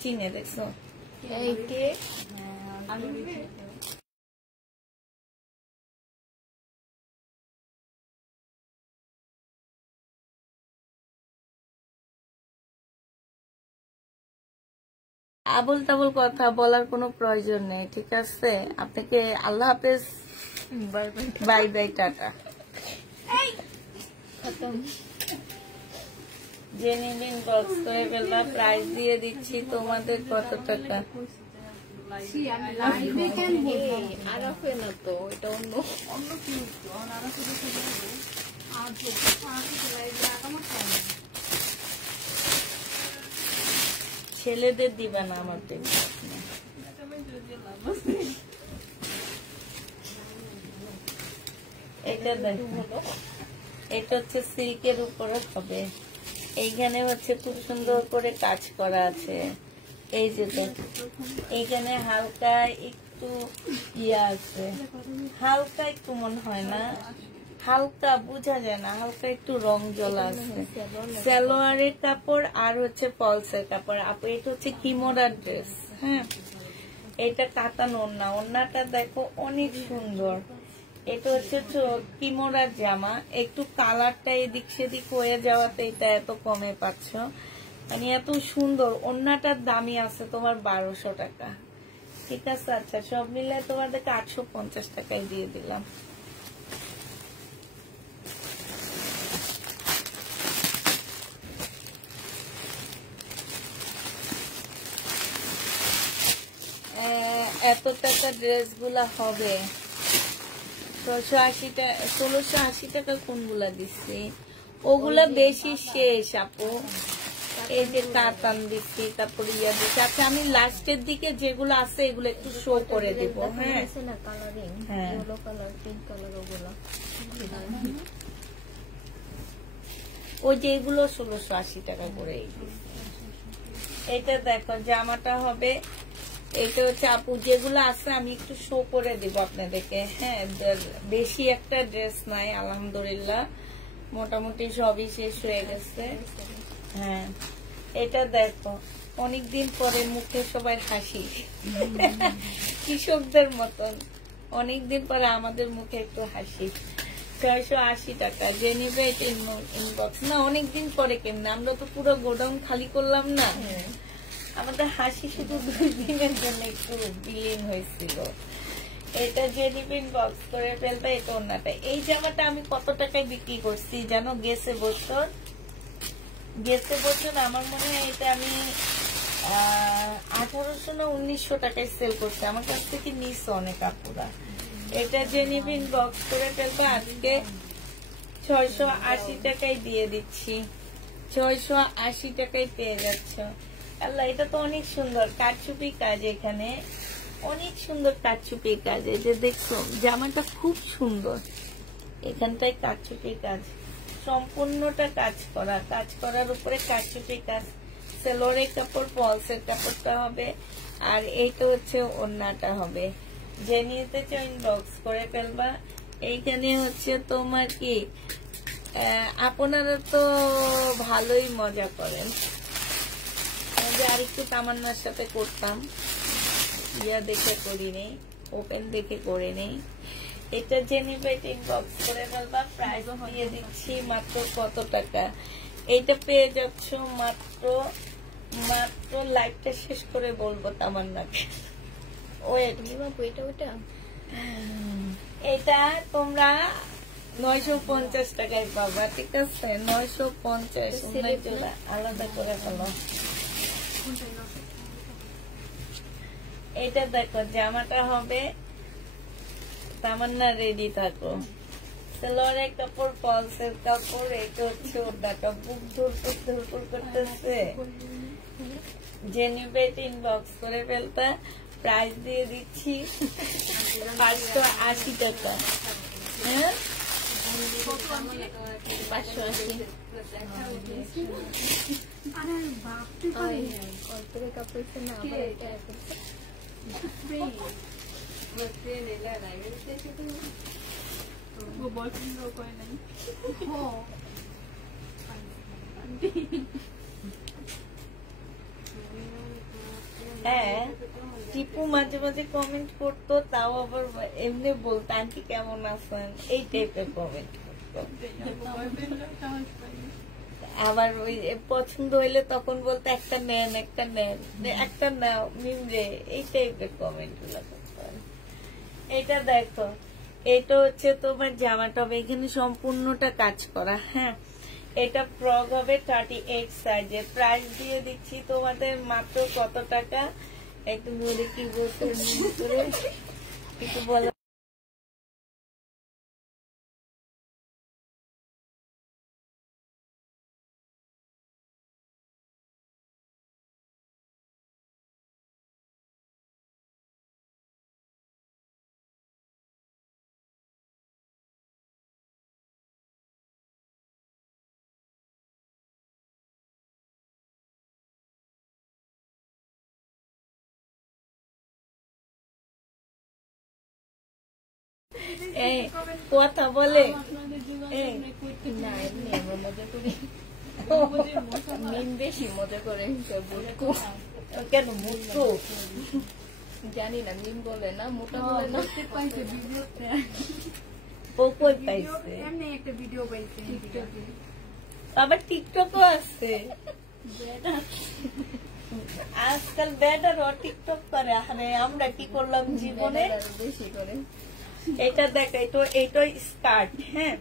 চিনে, দেখছো আবল তাবল কথা বলার কোনো প্রয়োজন নেই, ঠিক আছে? আপনাকে আল্লাহ হাফেজ, bye bye, tata. Genuine box করে ফেলবা, প্রাইস দিয়ে দিচ্ছি তোমাদের কত টাকা। আরাফে না তো, এটা অন্য ছেলেদের দিবা না, আমার দেবে। এটা দেখো, এটা হচ্ছে সিল্কের উপরে হবে, এইখানে হচ্ছে খুব সুন্দর করে কাজ করা আছে। এই যে দেখো, এইখানে হালকা একটু ইয়ে আছে, হালকা একটু মনে হয় না, হালকা বোঝা যায় না, হালকা একটু রং জ্বলা আছে। সালোয়ারের কাপড় আর হচ্ছে পলসের কাপড়। এটা হচ্ছে কিমোরার ড্রেস, হ্যাঁ, এটা কাতান ওড়না, ওড়নাটা দেখো অনেক সুন্দর। এটা হচ্ছে কিমোরার জামা, একটু কালারটা এদিক সেদিক হয়ে যাওয়াতে এটা এত কমে পাচ্ছ, মানে এত সুন্দর। ওড়নাটার দামই আছে তোমার 1200 টাকা, ঠিক আছে? আচ্ছা, সব মিলে তোমাদেরকে 850 টাকায় দিয়ে দিলাম। এত টাকা ড্রেস গুলা হবে 1680 টাকা। কোনগুলা দিচ্ছি ওগুলা বেশি শেষ আপু, এই যে কাতান দিচ্ছি, তারপরে ইয়া দিচ্ছি। আচ্ছা আমি লাস্টের দিকে যেগুলো আছে এগুলো একটু শো করে দিব। হ্যাঁ কালারিং হ্যাঁ ইয়েলো কালার, পিঙ্ক কালার, ওগুলো ওই যে এগুলো 1680 টাকা করে। এটা দেখো জামাটা হবে, এটা হচ্ছে আপু যেগুলো আছে আমি একটু শো করে দিব আপনাদেরকে। হ্যাঁ বেশি একটা ড্রেস নাই আলহামদুলিল্লাহ, মোটামুটি সবই শেষ হয়ে গেছে। হ্যাঁ এটা দেখো অনেকদিন পরে মুখে সবাই হাসি, কৃষকদের মতন অনেকদিন পরে আমাদের মুখে একটু হাসি। 680 টাকা। যে নিবে এটা ইনবক্স না, অনেকদিন পরে কেমনে, আমরা তো পুরো গোডাউন খালি করলাম না, আমাদের হাসি শুধু 2 দিনের জন্য একটু বিলীন হয়েছিল। এটা যে নিবে ইনবক্স করে ফেলবে। এটা অন্যটা, এই জামাটা আমি কত টাকায় বিক্রি করছি জানো? গেছে বছর আমার মনে হয় এটা আমি 1800 না 1900 টাকায় সেল করছি। আমার কাছ থেকে নিচ্ছে অনেক আপুরা। এটা যে নিবে ইনবক্স করে ফেলবে। আজকে 680 টাকায় দিয়ে দিচ্ছি, 680 টাকায় পেয়ে যাচ্ছ। আল্লাহ এটা তো অনেক সুন্দর কারচুপি কাজ, এখানে অনেক সুন্দর কারচুপি কাজ। এই যে দেখছো জামাটা খুব সুন্দর, এখানটায় কারচুপি কাজ, সম্পূর্ণটা কাজ করা, কাজ করার উপরে কারচুপি কাজ। সেলোরের কাপড়, পলসের কাপড়টা হবে, আর এইটা হচ্ছে ওড়নাটা হবে। যে নিতে চাও ইনবক্স করে ফেলবা। এইখানে হচ্ছে তোমার কি আপনারা তো ভালোই মজা করেন। যে আরেকটু তামান্নার সাথে করতাম, ইয়া দেখে করি নেই, ওপেন দেখে করে নেই। এটা যে নিবে ইনবক্স করে ফেলবা। প্রাইস দিয়ে দিচ্ছি মাত্র কত টাকা? এইটা পেয়ে যাচ্ছ মাত্র লাইভটা শেষ করে বলবো তামান্নাকে। এটা তোমরা 950 টাকায় পাবা, ঠিক আছে? 950 আলাদা করে ফেলো। এটা দেখো জামাটা হবে, তামান্না রেডি থাকো। সেলোয়ারের কাপড়, পলসের কাপড়, এটা হচ্ছে ওড়নাটা। বুক ধুরপুর করতেছে। যে নিবে ইনবক্স করে ফেলতা। প্রাইস দিয়ে দিচ্ছি 580 টাকা। হ্যাঁ 580। হ্যাঁ টিপু মাঝে মাঝে কমেন্ট করতো, তাও আবার এমনি বলতো আন্টি কেমন আছেন, এই টাইপের কমেন্ট করতো। আবার ওই পছন্দ হইলে তখন বলতো একটা নেন, একটা নাও মিমরে, এই টাইপের কমেন্ট গুলো করতো। এটা দেখো, এটা হচ্ছে তোমার জামাটা হবে, এখানে সম্পূর্ণটা কাজ করা। হ্যাঁ এটা ফ্রক হবে 38 সাইজে। প্রাইস দিয়ে দিচ্ছি তোমাদের মাত্র কত টাকা? একটু বলে কি বলতে একটু বলো। কথা বলে বেশি মজা করে কেন মুক্ত জানি না, মিম বলে না, মোটা বলে না। ও কই পাইছে? একটা ভিডিও পাইছে আবার টিকটকও আছে। আজকাল ব্যাটারও টিকটক করে। আরে আমরা কি করলাম জীবনে বেশি করে। এটা দেখ, এইটা স্কার্ট। হ্যাঁ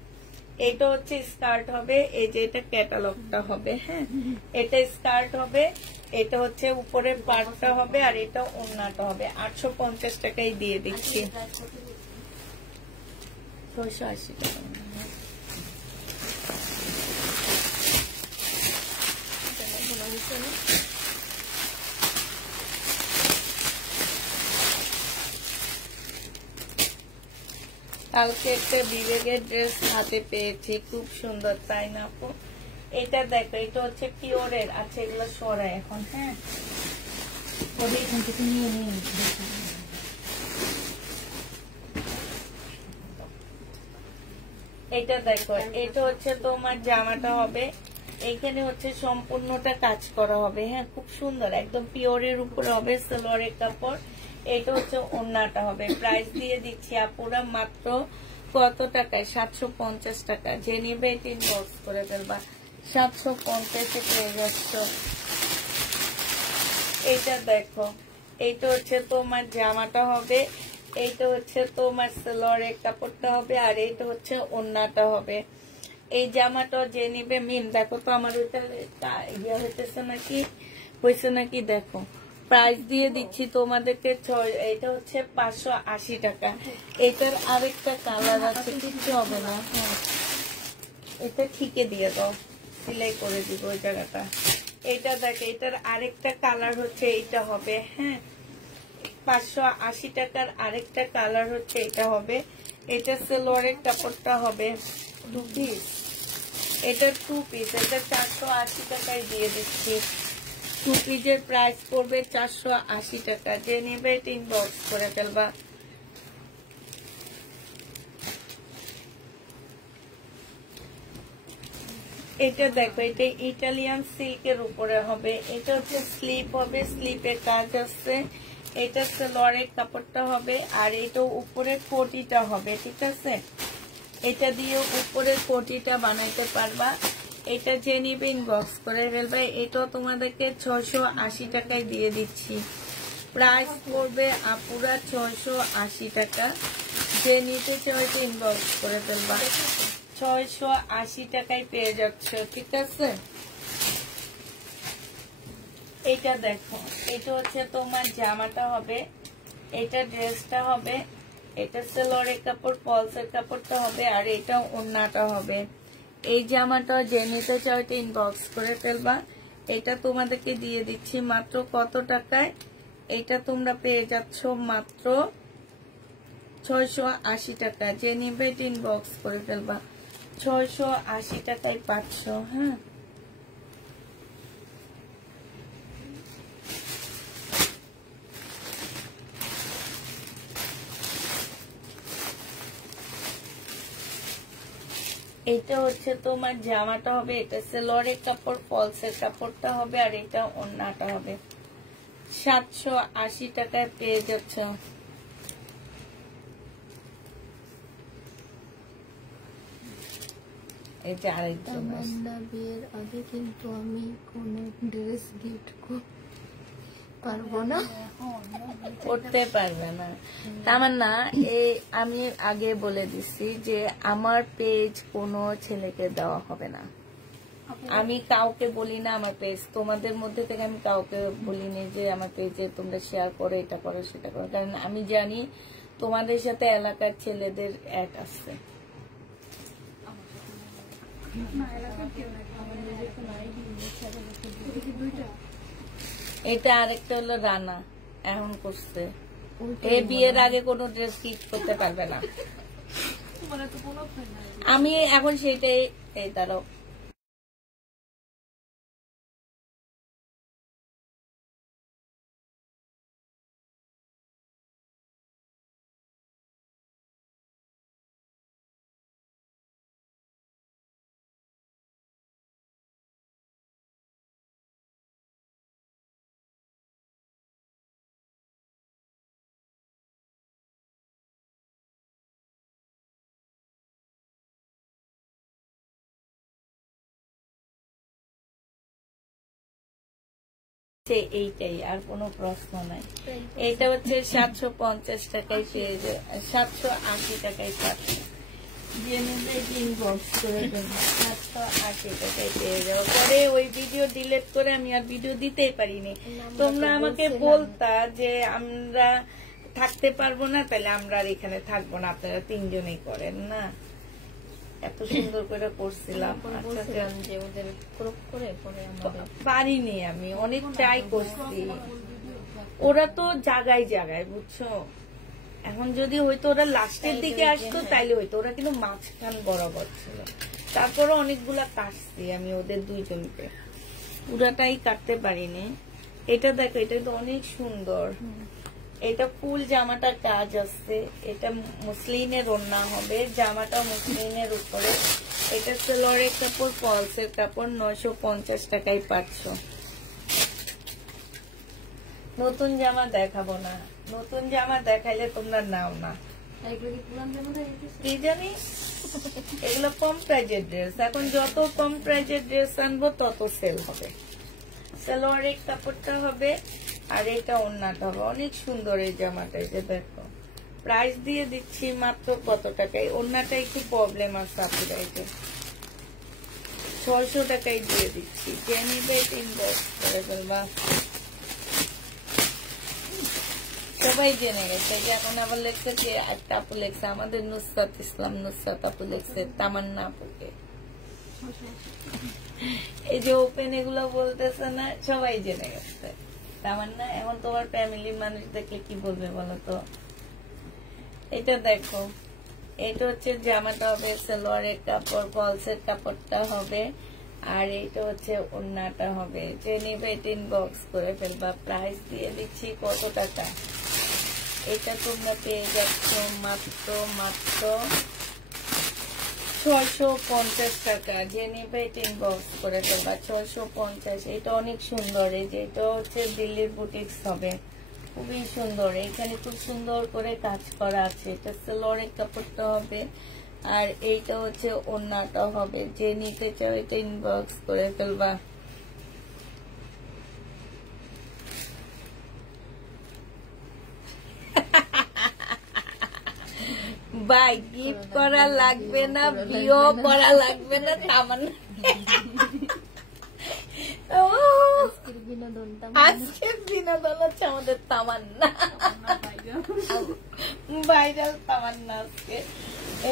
এটা হচ্ছে স্কার্ট হবে। এই যে এটা ক্যাটালগটা হবে। হ্যাঁ এটা স্কার্ট হবে, এটা হচ্ছে উপরের পার্টটা হবে, আর এটা ওড়নাটা হবে। 850 টাকায় দিয়ে দিচ্ছি। 680 টাকা। কালকে একটা বিবেকের ড্রেস হাতে পেয়েছি, খুব সুন্দর, তাই না আপু? এটা দেখো, এটা হচ্ছে পিওরের। আচ্ছা, এগুলো সরাই এখন। হ্যাঁ, ওদের এখান থেকে নিয়ে নিয়ে এটা দেখো, এটা হচ্ছে তোমার জামাটা হবে, এইখানে হচ্ছে সম্পূর্ণটা কাজ করা হবে। হ্যাঁ, খুব সুন্দর, একদম পিওরের উপরে হবে, সালোয়ারের কাপড়। এটা হচ্ছে ওড়নাটা হবে। প্রাইস দিয়ে দিচ্ছি আপুরা মাত্র কত টাকায়? 750 টাকা। যে নিবে এটা ইনবক্স করে ফেলবা, 750-এ পেয়ে যাচ্ছ। এটা দেখো, এইটা হচ্ছে তোমার জামাটা হবে, এইটা হচ্ছে তোমার সালোয়ারের কাপড়টা হবে, আর এইটা হচ্ছে ওড়নাটা হবে। এই জামাটা যে নিবে মিন, দেখো তো আমার ওইটা ইয়ে হইতেছে নাকি, হয়েছে নাকি দেখো। প্রাইস দিয়ে দিচ্ছি তোমাদেরকে এটা হচ্ছে 580 টাকা। এটার আরেকটা কালার আছে, কিচ্ছু হবে না। হ্যাঁ, এটা ঠিকে দিয়ে দাও, সিলাই করে দিব ওই জায়গাটা। এটা দেখো, এটার আরেকটা কালার হচ্ছে এইটা হবে। হ্যাঁ, 580 টাকার আরেকটা কালার হচ্ছে এটা হবে। এটা সালোয়ারের কাপড়টা হবে 2 পিস, এটা 2 পিস, এটা 480 টাকায় দিয়ে দিচ্ছি। 2 পিসের প্রাইস পড়বে 480 টাকা। যে নেবে এটা ইনবক্স করে ফেলবা। এটা দেখো, এটা ইটালিয়ান সিল্কের উপরে হবে। এটা হচ্ছে স্লিপ হবে, স্লিপের কাজ আছে। এটা সালোয়ারের কাপড়টা হবে, আর এটা উপরে কোটিটা হবে। ঠিক আছে, এটা দিয়ে উপরে কোটিটা বানাইতে পারবা। এটা যে নিবে ইনবক্স করে ফেলবে। এটাও তোমাদেরকে 680 টাকায় দিয়ে দিচ্ছি। প্রাইস পড়বে আপুরা 680 টাকা। যে নিতে চাই ইনবক্স করে ফেলবা, 680 টাকায় পেয়ে যাচ্ছ। ঠিক আছে, এটা দেখো, এটা হচ্ছে তোমার জামাটা হবে, এটা ড্রেসটা হবে, এটা সালোয়ারের কাপড়, পলসের কাপড়টা হবে, আর এটা ওড়নাটা হবে। এই জামাটা যে নিতে চাও এটা ইনবক্স করে ফেলবা। এটা তোমাদেরকে দিয়ে দিচ্ছি মাত্র কত টাকায়? এটা তোমরা পেয়ে যাচ্ছ মাত্র 680 টাকা। যে নিবে এটা ইনবক্স করে ফেলবা, 680 টাকায় পাচ্ছ। হ্যাঁ, এটা হচ্ছে তোমার জামাটা হবে, এটা সালোয়ারের কাপড়, ফলসের কাপড়টা হবে, আর এটা ওড়নাটা হবে। 780 টাকায় পেয়ে যাচ্ছ। এটা আরেকজন বিয়ের আগে কিন্তু আমি কোনো ড্রেস গিফট পারবো না, করতে পারবে না। তার না, এই আমি আগে বলে দিচ্ছি যে আমার পেজ কোনো ছেলেকে দেওয়া হবে না। আমি কাউকে বলি না আমার পেজ, তোমাদের মধ্যে থেকে আমি কাউকে বলিনি যে আমার পেজে তোমরা শেয়ার করো, এটা করো, সেটা করো, কারণ আমি জানি তোমাদের সাথে এলাকার ছেলেদের অ্যাড আছে। এটা আরেকটা হলো রানা, এখন করছে। এ বিয়ের আগে কোনো ড্রেস গিফট করতে পারবে না। আমি এখন সেটাই, এই দাঁড়াও, এইটাই, আর কোনো প্রশ্ন নাই। এটা হচ্ছে 750 টাকায় পেয়ে যায়, 780 টাকায় পাচ্ছে। যে নেবে ইনবক্স করে দেবো, 780 টাকায় পেয়ে যাবো। পরে ওই ভিডিও ডিলিট করে আমি আর ভিডিও দিতেই পারিনি। তোমরা আমাকে বলতা যে আমরা থাকতে পারবো না, তাহলে আমরা আর এখানে থাকবো না, আপনারা 3 জনেই করেন না। এত সুন্দর করে করছিলাম, যে ওদের ক্রপ করে পরে পারিনি, আমি অনেক ট্রাই করছি। ওরা তো জায়গায় জায়গায়, বুঝছো, এখন যদি হয়তো ওরা লাস্টের দিকে আসতো তাইলে হয়তো, ওরা কিন্তু মাঝখান বরাবর ছিল। তারপরে অনেকগুলা কাটছি আমি ওদের দুইজনকে, পুরাটাই কাটতে পারিনি। এটা দেখো, এটা তো অনেক সুন্দর। এটা ফুল জামাটা কাজ আছে, এটা মুসলিনের ওড়না হবে, জামাটা মুসলিনের উপরে। এটা সেলোয়ারের কাপড়, ফলসের কাপড়, 950 টাকায় পাচ্ছ। নতুন জামা দেখাবো না, নতুন জামা দেখাইলে তোমরা নাও না। কি জানি, এগুলো কম প্রাইজের ড্রেস। এখন যত কম প্রাইজের ড্রেস আনবো তত সেল হবে। সালোয়ারের কাপড়টা হবে আর এটা ওড়নাটা হবে। অনেক সুন্দর এই জামাটা, এই যে দেখো। প্রাইস দিয়ে দিচ্ছি মাত্র কত টাকায়। ওড়নাটা একটু প্রবলেম আছে আপনারা, এই যে 600 টাকায় দিয়ে দিচ্ছি। যে নিবে ইনবক্স করে ফেলবা। সবাই জেনে গেছে। এখন আবার লেখছে যে একটা আপু লেখছে, আমাদের নুসরাত ইসলাম নুসরাত আপু লেখছে তামান্না আপুকে। এই যে ওপেন এগুলো বলতেছে না, সবাই জেনে গেছে তামান্না। এখন তোমার ফ্যামিলির মানুষ দেখলে কি বলবে বলো তো। এটা দেখো, এটা হচ্ছে জামাটা হবে সালোয়ারের কাপড়, ফলসের কাপড়টা হবে, আর এইটা হচ্ছে ওড়নাটা হবে। যে নিবে ইনবক্স করে ফেলবা। প্রাইস দিয়ে দিচ্ছি কত টাকা। এটা তোমরা পেয়ে যাচ্ছ মাত্র 650 টাকা। যে নিবে ইনবক্স করে ফেলবা। 650। এটা অনেক সুন্দর। এই যে এটা হচ্ছে দিল্লির বুটিক্স হবে, খুবই সুন্দর। এখানে খুব সুন্দর করে কাজ করা আছে। এটা সালোয়ারের কাপড়টা হবে আর এইটা হচ্ছে ওড়নাটা হবে। যে নিতে চাও এটা ইনবক্স করে ফেলবা। ভাই গিফট করা লাগবে না, বিও করা লাগবে না, তামান্না আজকের বিনোদন হচ্ছে আমাদের তামান্না, ভাইরাল তামান্না আজকে।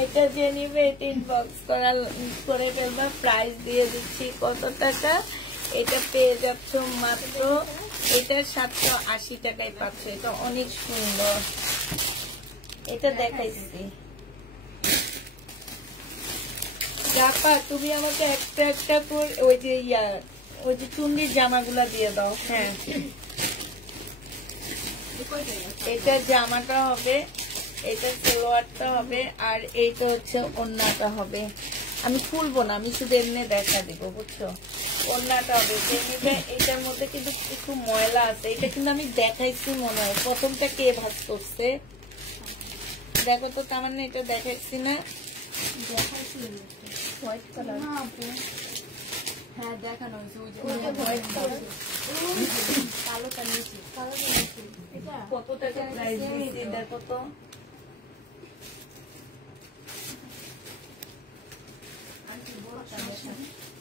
এটা যে নিবে এটা ইনবক্স করে ফেলবা। প্রাইস দিয়ে দিচ্ছি কত টাকা। এটা পেয়ে যাচ্ছ মাত্র, এটা 780 টাকায় পাচ্ছ। এটা অনেক সুন্দর। এটা দেখাইছি। জাপা তুমি আমাকে একটা একটা করে ওই যে ওই যে চুন্ডির জামাগুলা দিয়ে দাও। হ্যাঁ, এটা জামাটা হবে, এটা সালোয়ারটা হবে, আর এইটা হচ্ছে ওড়নাটা হবে। আমি খুলবো না, আমি শুধু এমনি দেখা দিব, বুঝছো। ওড়নাটা হবে। যে নিবে, এটার মধ্যে কিন্তু একটু ময়লা আছে। এটা কিন্তু আমি দেখাইছি মনে হয়, প্রথমটা কে ভাজ করছে দেখো তো তামান্না। এটা দেখাইছি না? White colour. হ্যাঁ দেখানো হয়েছে। কালোটা নিয়েছি, কালোটা নিয়েছি। কত টাকা প্রাইস দিয়েছি দেখো তো।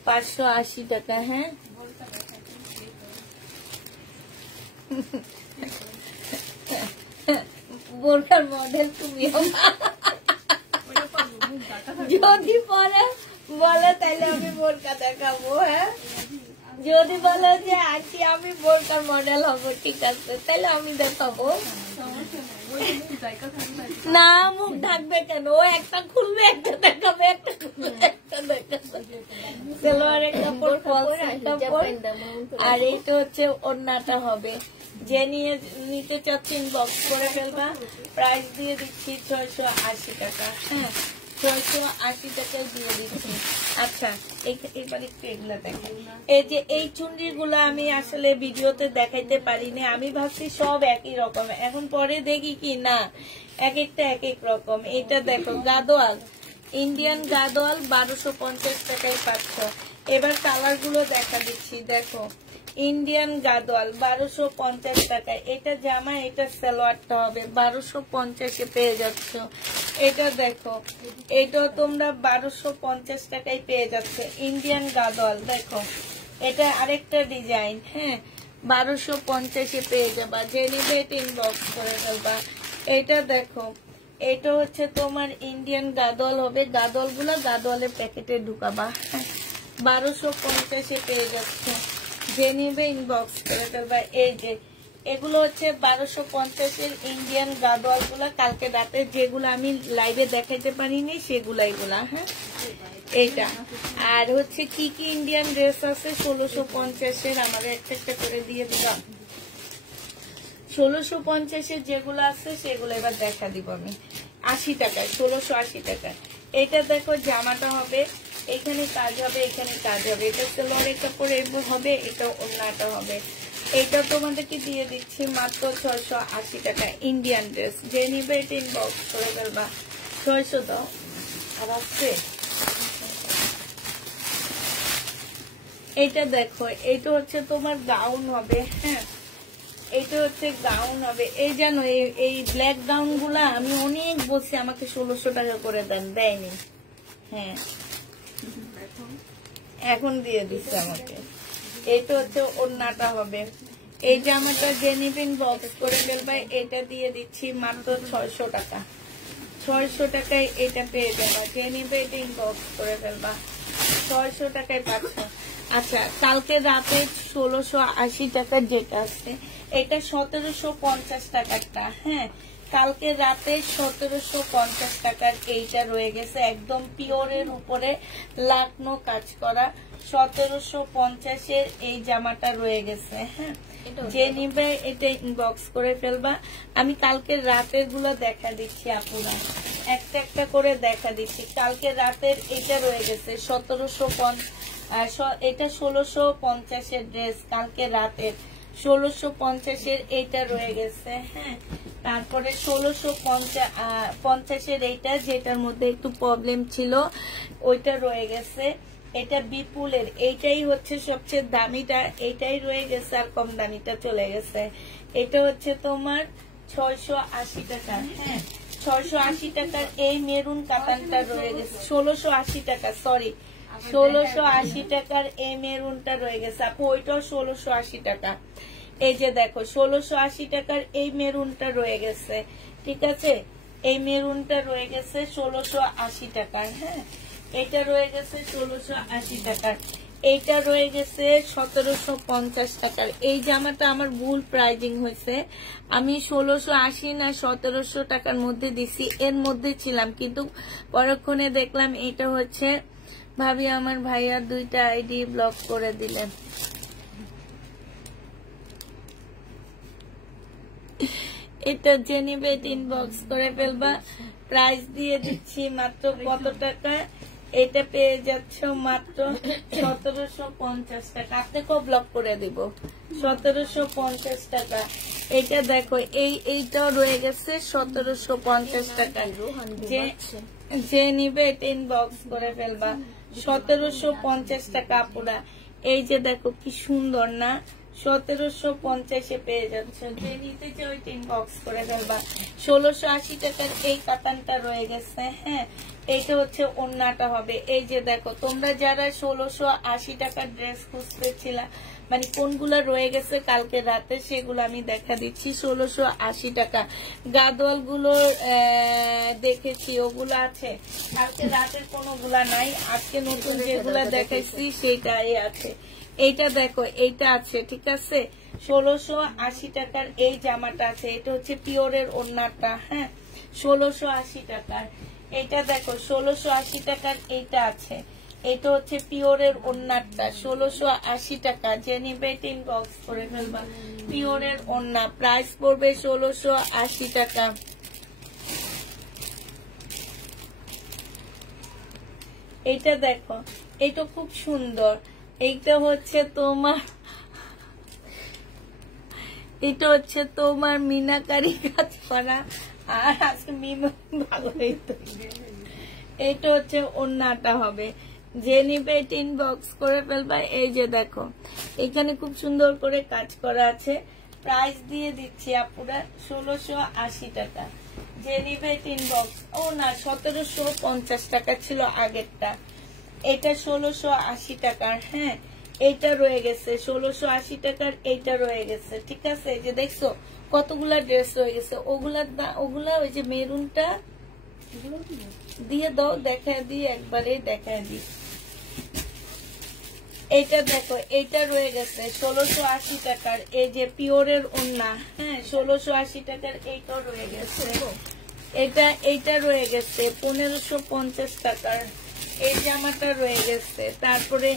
$580 টাকা। হ্যাঁ, বোরকার মডেল তুমি যদি পরে বলে তাহলে আমি বোরকা দেখাবো। হ্যাঁ, যদি বলে যে আছি আমি বোরকার মডেল হবো, ঠিক আছে, তাহলে আমি দেখাবো। না, মুখ ঢাকবে কেন? ও একটা খুলবে, একটা দেখাবে, একটা খুলবে, একটা দেখাবে। সালোয়ারের কাপড়, ফলসের কাপড়, আর এইটা হচ্ছে ওড়নাটা হবে। যে নিতে চাচ্ছি ইনবক্স করে ফেলবা। প্রাইস দিয়ে দিচ্ছি 680 টাকা। হ্যাঁ, 680 টাকায় দিয়ে দিচ্ছি। আচ্ছা, এবার একটু এগুলা দেখেন। এই যে এই চুন্ডির গুলা আমি আসলে ভিডিওতে দেখাইতে পারিনি। আমি ভাবছি সব একই রকম, এখন পরে দেখি কি না এক একটা এক এক রকম। এটা দেখো, গাদোয়াল, ইন্ডিয়ান গাদোয়াল 1250 টাকায় পাচ্ছ। এবার কালার গুলো দেখা দিচ্ছি। দেখো, ইন্ডিয়ান গাদোয়াল 1250 টাকায়। এটা জামা, এটা সালোয়ারটা হবে 1250-এ পেয়ে যাচ্ছ। এটা দেখো, এটা তোমরা 1250 টাকায় পেয়ে যাচ্ছ। ইন্ডিয়ান গাদোয়াল দেখো, এটা আরেকটা ডিজাইন। হ্যাঁ, 1250-এ পেয়ে যাবা। যে নিবে এটা ইনবক্স করে ফেলবা। এটা দেখো, এটা হচ্ছে তোমার ইন্ডিয়ান গাদোয়াল হবে। গাদোয়াল গুলো গাদোয়ালের প্যাকেটে ঢুকাবা। 1250-এ পেয়ে যাচ্ছে। যে নিবে ইনবক্স করে ফেলবা। এই যে এগুলো হচ্ছে 1250-এর ইন্ডিয়ান গাদোয়াল গুলা, কালকে রাতে যেগুলো আমি লাইভে দেখাইতে পারিনি সেগুলা এগুলা। হ্যাঁ, এইটা আর হচ্ছে কি কি ইন্ডিয়ান ড্রেস আছে 1650-এর, আমার একটা একটা করে দিয়ে দিলাম। 1650-এর যেগুলো আছে সেগুলো এবার দেখা দিব আমি 80 টাকায়, 1680 টাকায়। এটা দেখো জামাটা হবে, এখানে কাজ হবে, এখানে কাজ হবে, এটা সেলোয়ারের কাপড় হবে, এটা ওড়নাটা হবে। এটা তোমাদেরকে দিয়ে দিচ্ছি মাত্র 680 টাকা ইন্ডিয়ান ড্রেস। যে নিবে এটা ইনবক্স করে ফেলবা। 600 দাও আর আসছে। এটা দেখো, এটা হচ্ছে তোমার গাউন হবে। হ্যাঁ, এটা হচ্ছে গাউন হবে। এই জানো এই ব্ল্যাক গাউন গুলা আমি অনেক বলছি আমাকে 1600 টাকা করে দেন, দেয়নি। হ্যাঁ, এখন দিয়ে দিচ্ছে আমাকে। এটা হচ্ছে ওড়নাটা হবে। এই জামাটা জেনিফিন বক্স করে ফেলবে, এটা দিয়ে দিচ্ছি মাত্র 600 টাকা। 600 টাকায় এটা পেয়ে যাবা। জেনিফে এটা ইনবক্স করে ফেলবা, 600 টাকায় পাচ্ছ। আচ্ছা, কালকে রাতে 1680 টাকার যেটা আছে এটা 1750 টাকারটা। হ্যাঁ, কালকে রাতে 1750 টাকার এইটা রয়ে গেছে, একদম পিওরের উপরে লাকনো কাজ করা 1750-এর এই জামাটা রয়ে গেছে। হ্যাঁ, যে নিবে এটা ইনবক্স করে ফেলবা। আমি কালকে রাতের গুলো দেখা দিচ্ছি আপুরা, একটা একটা করে দেখা দিচ্ছি। কালকে রাতের এটা রয়ে গেছে 1750, এটা 1650-এর ড্রেস, কালকে রাতের 1650-এর এইটা রয়ে গেছে। হ্যাঁ, তারপরে 1650-এর এইটা যেটার মধ্যে একটু প্রবলেম ছিল ওইটা রয়ে গেছে। এটা বিপুলের, এইটাই হচ্ছে সবচেয়ে দামিটা, এইটাই রয়ে গেছে, আর কম দামিটা চলে গেছে। এটা হচ্ছে তোমার 680 টাকা। হ্যাঁ, 680 টাকার এই মেরুন কাতানটা রয়ে গেছে। 1680 টাকা, সরি 1680 টাকার এই মেরুনটা রয়ে গেছে আপু, ওইটাও 1680 টাকা। এই যে দেখো 1680 টাকার এই মেরুনটা রয়ে গেছে, ঠিক আছে। এই মেরুনটা রয়ে গেছে 1680 টাকার। হ্যাঁ, এটা রয়ে গেছে 1680 টাকার। এইটা রয়ে গেছে 1750 টাকার। এই জামাটা আমার ভুল প্রাইজিং হয়েছে, আমি 1680 না 1700 টাকার মধ্যে দিছি, এর মধ্যে ছিলাম, কিন্তু পরক্ষণে দেখলাম এটা হচ্ছে ভাবি আমার ভাইয়ার 2টা আইডি ব্লক করে দিলেন। এটা জেনিবেট ইনবক্স করে ফেলবা। প্রাইস দিয়ে দিচ্ছি মাত্র কত টাকা, এটা পেয়ে যাচ্ছ মাত্র 1750 টাকা। আপনাকেও ব্লক করে দিব 1750 টাকা। এটা দেখো এইটাও রয়ে গেছে 1750 টাকা। যে নিবে এটা ইনবক্স করে ফেলবা, 1750 টাকা আপুরা। এই যে দেখো কি সুন্দর না, 1750-এ পেয়ে যাচ্ছে। যে নিতে চাও ওইটা ইনবক্স করে ফেলবা। 1680 টাকার এই কাতানটা রয়ে গেছে। হ্যাঁ, এইটা হচ্ছে ওড়নাটা হবে। এই যে দেখো, তোমরা যারা 1680 টাকার ড্রেস খুঁজতেছিলা, মানে কোনগুলো রয়ে গেছে কালকে রাতে, সেগুলো আমি দেখা দিচ্ছি। 1680 টাকা গাদোয়াল গুলো দেখেছি, ওগুলো আছে, কালকে রাতের কোনগুলা নাই। আজকে নতুন যেগুলা দেখাইছি সেটাই আছে। এইটা দেখো, এইটা আছে, ঠিক আছে। 1680 টাকার এই জামাটা আছে, এটা হচ্ছে পিওরের ওড়নাটা। হ্যাঁ, 1680 টাকার। এটা দেখো 1680 টাকার এইটা আছে, এটা হচ্ছে পিওরের ওড়নাটা, 1680 টাকা। যে নিবে এটা ইনবক্স করে ফেলবা। পিওরের ওড়না, প্রাইস পড়বে 1680 টাকা। এইটা দেখো, এটা খুব সুন্দর। এইটা হচ্ছে তোমার মিনাকারি কাজ করা, আর আজকে ভালো হইতো। এটা হচ্ছে ওড়নাটা হবে। যে নিবে এটা ইনবক্স করে ফেলবা। এই যে দেখো, এখানে খুব সুন্দর করে কাজ করা আছে। প্রাইস দিয়ে দিচ্ছি আপুরা 1680 টাকা। যে নিবে এটা ইনবক্স, ও না 1750 টাকা ছিল আগেরটা, এটা 1680 টাকার। হ্যাঁ, এইটা রয়ে গেছে 1680 টাকার, এইটা রয়ে গেছে, ঠিক আছে। এই যে দেখছো কতগুলা ড্রেস রয়ে গেছে, ওগুলা ওই যে মেরুনটা দিয়ে দাও, দেখায় দিই, একবারে দেখায় দিই। এইটা দেখো, এইটা রয়ে গেছে 1680 টাকার, এই যে পিওরের ওন্না, হ্যাঁ 1680 টাকার এইটাও রয়ে গেছে। এইটা রয়ে গেছে 1550 টাকার, এই জামাটা রয়ে গেছে। তারপরে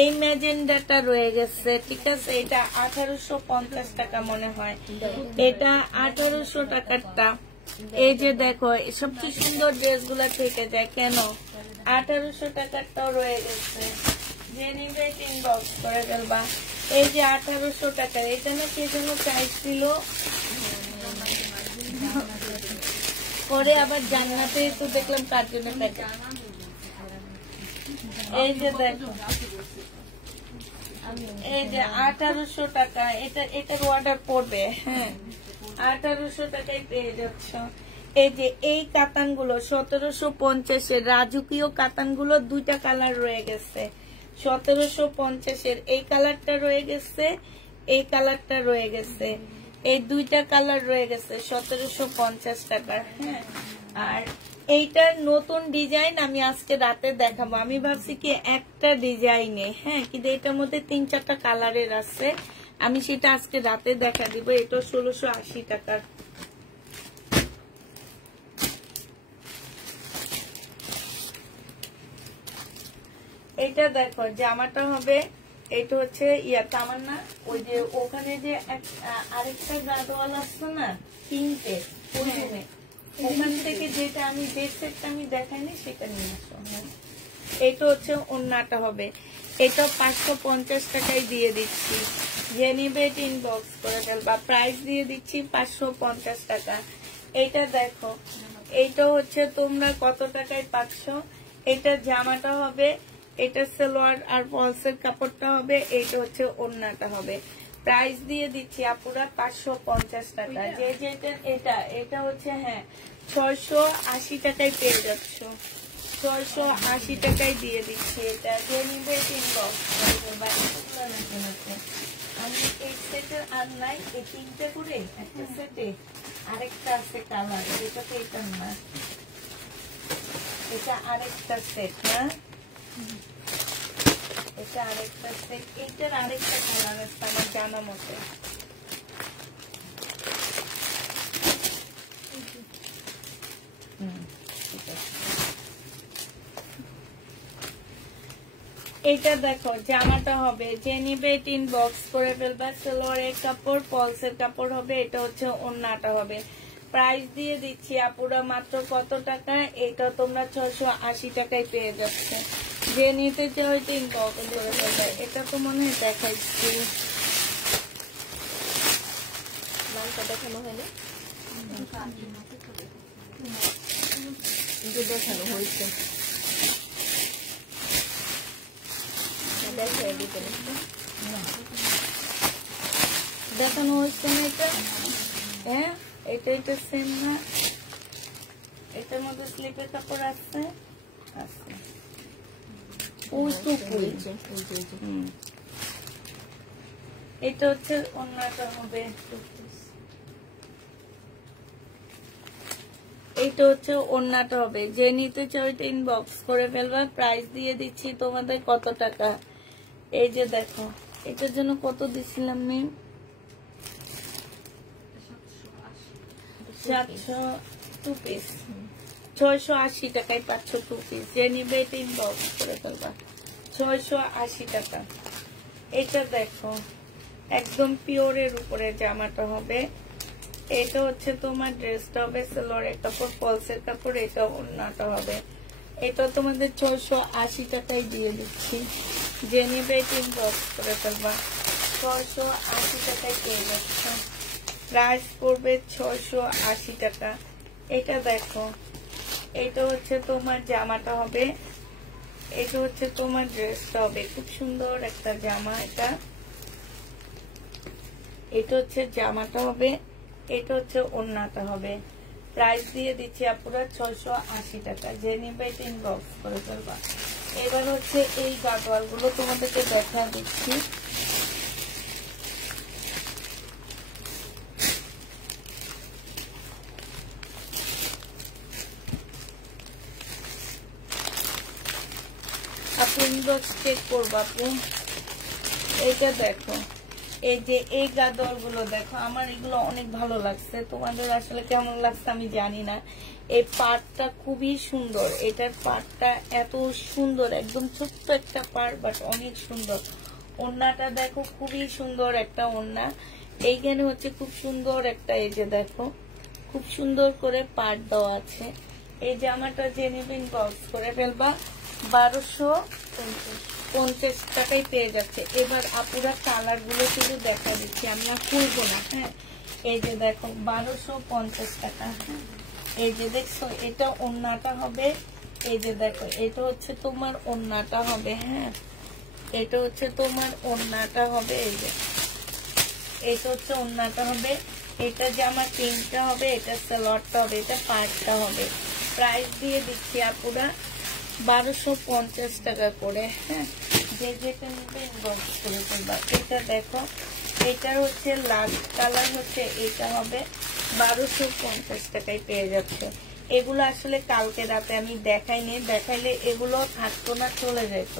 এই ম্যাজেন্ডাটা রয়ে গেছে, ঠিক আছে, এটা 1850 টাকা মনে হয়, এটা 1800 টাকারটা। এই যে দেখো, সবচেয়ে সুন্দর ড্রেসগুলো থেকে যায় কেন, 1800 টাকারটাও রয়ে গেছে, যে নিবে ইনবক্স করে ফেলবা। এই যে 1800 টাকা, এটা না কে যেন চাইছিল, পরে আবার জান্নাতে তো দেখলাম কার জন্য প্যাকেট। এই যে দেখো, এই যে 1800 টাকা, এটার অর্ডার পড়বে, হ্যাঁ 1800 টাকায় পেয়ে যাচ্ছ। এই যে এই কাতানগুলো 1750-এর রাজকীয় কাতানগুলো, দুইটা কালার রয়ে গেছে, 1750-এর এই কালারটা রয়ে গেছে, এই কালারটা রয়ে গেছে, এই দুইটা কালার রয়ে গেছে 1750 টাকার, হ্যাঁ। আর এইটার নতুন ডিজাইন আমি আজকে রাতে দেখাবো। আমি ভাবছি কি একটা ডিজাইনে, হ্যাঁ, কিন্তু এটার মধ্যে 3-4টা কালারের আছে, আমি সেটা আজকে রাতে দেখা দিব। এটা 1680 টাকার। এটা দেখো, জামাটা হবে, এটা হচ্ছে তামান্না, ওই যে ওখানে যে আরেকটা গাদওয়াল আসছে না, 3টে, ওখান থেকে যেটা আমি যে সেটটা আমি দেখাইনি সেটা নিয়ে আসো। এটা হচ্ছে ওন্নাটা হবে, এটা 550 টাকায় দিয়ে দিচ্ছি, যে নিবে ইনবক্স করে ফেলবা, প্রাইস দিয়ে দিচ্ছি 550 টাকা। এটা দেখো, এইটা হচ্ছে তোমরা কত টাকায় পাচ্ছ। এটা জামাটা হবে, এটা সালোয়ার আর ফলসের কাপড়টা হবে, এইটা হচ্ছে ওন্নাটা হবে। প্রাইস দিয়ে দিচ্ছি আপুরা 550 টাকা। যে যেটা এটা হচ্ছে, হ্যাঁ 680 টাকায় পেয়ে যাচ্ছ, 680 টাকায় দিয়ে দিচ্ছি। এটা যে নিবে ইনবক্স করে ফেলবা। আমি এই সেটের আর নাই, এই 3টে করে একটা সেটে আরেকটা আছে কালার, এটা তো এটা না, এটা আরেকটা সেট না, এটা আরেকটা সেট, এইটার আরেকটা কালার আছে আমার জানা মতে। এটা দেখো, জামাটা হবে, যে নিবে ইনবক্স করে ফেলবা। সালোয়ারের কাপড়, পলসের কাপড় হবে, এটা হচ্ছে ওন্নাটা হবে। প্রাইস দিয়ে দিচ্ছি আপুরা মাত্র কত টাকা, এটা তোমরা 680 টাকায় পেয়ে যাচ্ছে। যে নিতে চাও ইনবক্স করে ফেলবে। এটা তো মনে হয় দেখাচ্ছি, নামটা দেখানো হয়নি, দেখানো হয়েছে, দেখানো হচ্ছে না এটা, হ্যাঁ এটা সেম না, এটার মধ্যে স্লিপের কাপড় আছে, এটা হচ্ছে অন্যটা হবে, এইটা হচ্ছে ওন্নাটা হবে। যে নিতে চাও এটা ইনবক্স করে ফেলবা। প্রাইস দিয়ে দিচ্ছি তোমাদের কত টাকা। এই যে দেখো, এটার জন্য কত দিছিলাম মেম, 702 পিস, 680 টাকায় পাচ্ছ 2 পিস। যে নিবে এটা ইনবক্স করে ফেলবা, 680 টাকা। এটা দেখো, একদম পিওরের উপরে জামাটা হবে, এটা হচ্ছে তোমার ড্রেসটা হবে, সালোয়ারের কাপড়, ফলসের কাপড়, এটা ওন্নাটা হবে। এটা তোমাদের 680 টাকায় দিয়ে দিচ্ছি। যে নিবে ইনবক্স করে ফেলবা, 680 টাকায় পেয়ে যাচ্ছে। প্রাইস পড়বে 680 টাকা। এটা দেখো, এটা হচ্ছে তোমার জামাটা হবে, এটা হচ্ছে তোমার ড্রেসটা হবে, খুব সুন্দর একটা জামা। এটা হচ্ছে জামাটা হবে, এটা হচ্ছে ওন্নাটা হবে। প্রাইস দিয়ে দিচ্ছি আপুরা 680 টাকা। যে নিবে এটা ইনবক্স করে ফেলবা। এবার হচ্ছে এই গাদওয়াল গুলো তোমাদেরকে দেখা দিচ্ছি। আপনি ইনবক্স চেক করবো আপনি। এটা দেখো, এই যে এই গাদোয়াল গুলো দেখো, আমার এগুলো অনেক ভালো লাগছে। তোমাদের আসলে কেমন লাগছে আমি জানি না। এই পাড়টা খুবই সুন্দর, এটার পাড়টা এত সুন্দর, একদম ছোট্ট একটা পাড় বাট অনেক সুন্দর। ওড়নাটা দেখো খুবই সুন্দর একটা ওড়না। এইখানে হচ্ছে খুব সুন্দর একটা, এই যে দেখো খুব সুন্দর করে পাড় দেওয়া আছে। এই জামাটা জেনুইন বক্স করে ফেলবা 1250 টাকায় পেয়ে যাচ্ছে। এবার আপুরা কালার গুলো শুধু দেখা দিচ্ছি, আমরা খুলবো না। হ্যাঁ, এই যে দেখো 1250 টাকা। হ্যাঁ, এই যে দেখছো, এটা ওড়নাটা হবে। এই যে দেখো, এটা হচ্ছে তোমার ওড়নাটা হবে। হ্যাঁ, এটা হচ্ছে তোমার ওড়নাটা হবে। এই যে এটা হচ্ছে ওড়নাটা হবে, এটা জামা প্রিন্টটা হবে, এটা সালোয়ারটা হবে, এটা পাড়টা হবে। প্রাইস দিয়ে দিচ্ছি আপুরা 1250 টাকা করে। হ্যাঁ, যে যেটা নেবে ইনবক্স করে ফেলবা। এটা দেখো, এটার হচ্ছে লাস্ট কালার হচ্ছে এটা হবে 1250 টাকায় পেয়ে যাচ্ছে। এগুলো আসলে কালকে রাতে আমি দেখাইনি, দেখাইলে এগুলো থাকতো না, চলে যেত।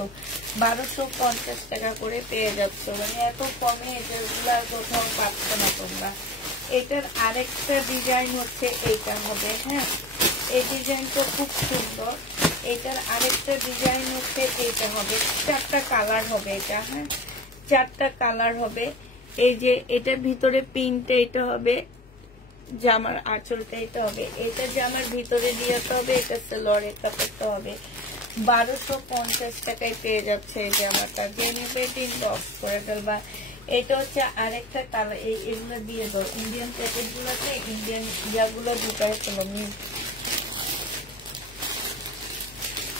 1250 টাকা করে পেয়ে যাচ্ছে, মানে এত কমে এগুলো আর কোথাও পাচ্ছ না তোমরা। এটার আরেকটা ডিজাইন হচ্ছে এইটা হবে। হ্যাঁ, এই ডিজাইনটা খুব সুন্দর। এটার আরেকটা ডিজাইন হচ্ছে এইটা হবে, 4টা কালার হবে এটা। হ্যাঁ, 4টা কালার হবে। এই যে এটার ভিতরে প্রিন্টটা এটা হবে, জামার আঁচলটা এটা হবে, এটা জামার ভিতরে দিয়ে হবে, এটা সালোয়ারের কাপড়টা হবে। 1250 টাকায় পেয়ে যাচ্ছে এই জামাটা। যে নেবে ইনবক্স করে ফেলবা। এটা হচ্ছে আরেকটা কালার। এগুলো দিয়ে দাও, ইন্ডিয়ান প্যাকেট গুলোতে ইন্ডিয়ান ইয়াগুলো ঢুকাই ফেলো।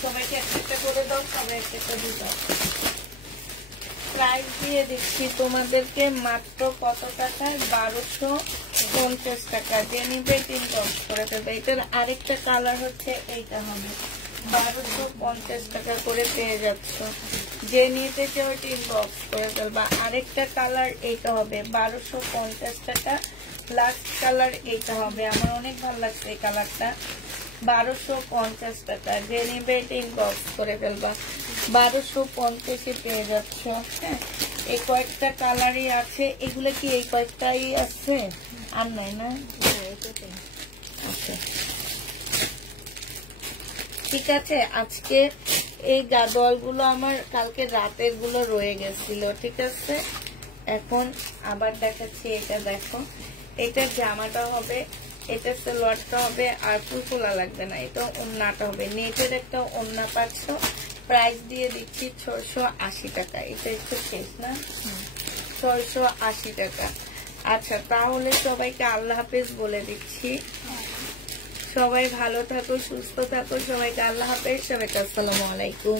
সবাইকে একটা করে দাও, সবাই একটা ঢুকাও। প্রাইস দিয়ে দিচ্ছি তোমাদেরকে মাত্র কত টাকায়? 1250 টাকা। যে নিবে ইনবক্স করে ফেলবে। এটার আরেকটা কালার হচ্ছে এইটা হবে, 1250 টাকা করে পেয়ে যাচ্ছ। যে নিতে চাও ইনবক্স করে ফেলবা। আরেকটা কালার এইটা হবে 1250 টাকা। লাস্ট কালার এইটা হবে, আমার অনেক ভালো লাগছে এই কালারটা। 1250 টাকা। যে নিবে ইনবক্স করে ফেলবা। 1250 পেয়ে যাচ্ছ। হ্যাঁ, এই কয়েকটা কালারই আছে। এগুলো কি এই কয়েকটাই আছে, আর নাই না? আচ্ছা, ঠিক আছে। আজকে এই গাদোয়াল গুলো আমার কালকে রাতের গুলো রয়ে গেছিল, ঠিক আছে। এখন আবার দেখাচ্ছি। এটা দেখো, এটা জামাটা হবে, এটা সালোয়ারটা হবে, আর ফুলফুলা লাগবে না। এটা ওড়নাটা হবে, নেটের একটা ওড়না পাচ্ছ। প্রাইস দিয়ে দিচ্ছি 680 টাকা। এটা একটু শেষ না, 680 টাকা। আচ্ছা, তাহলে সবাইকে আল্লাহ হাফেজ বলে দিচ্ছি। সবাই ভালো থাকো, সুস্থ থাকো। সবাইকে আল্লাহ হাফেজ, সবাইকে আসসালামু আলাইকুম।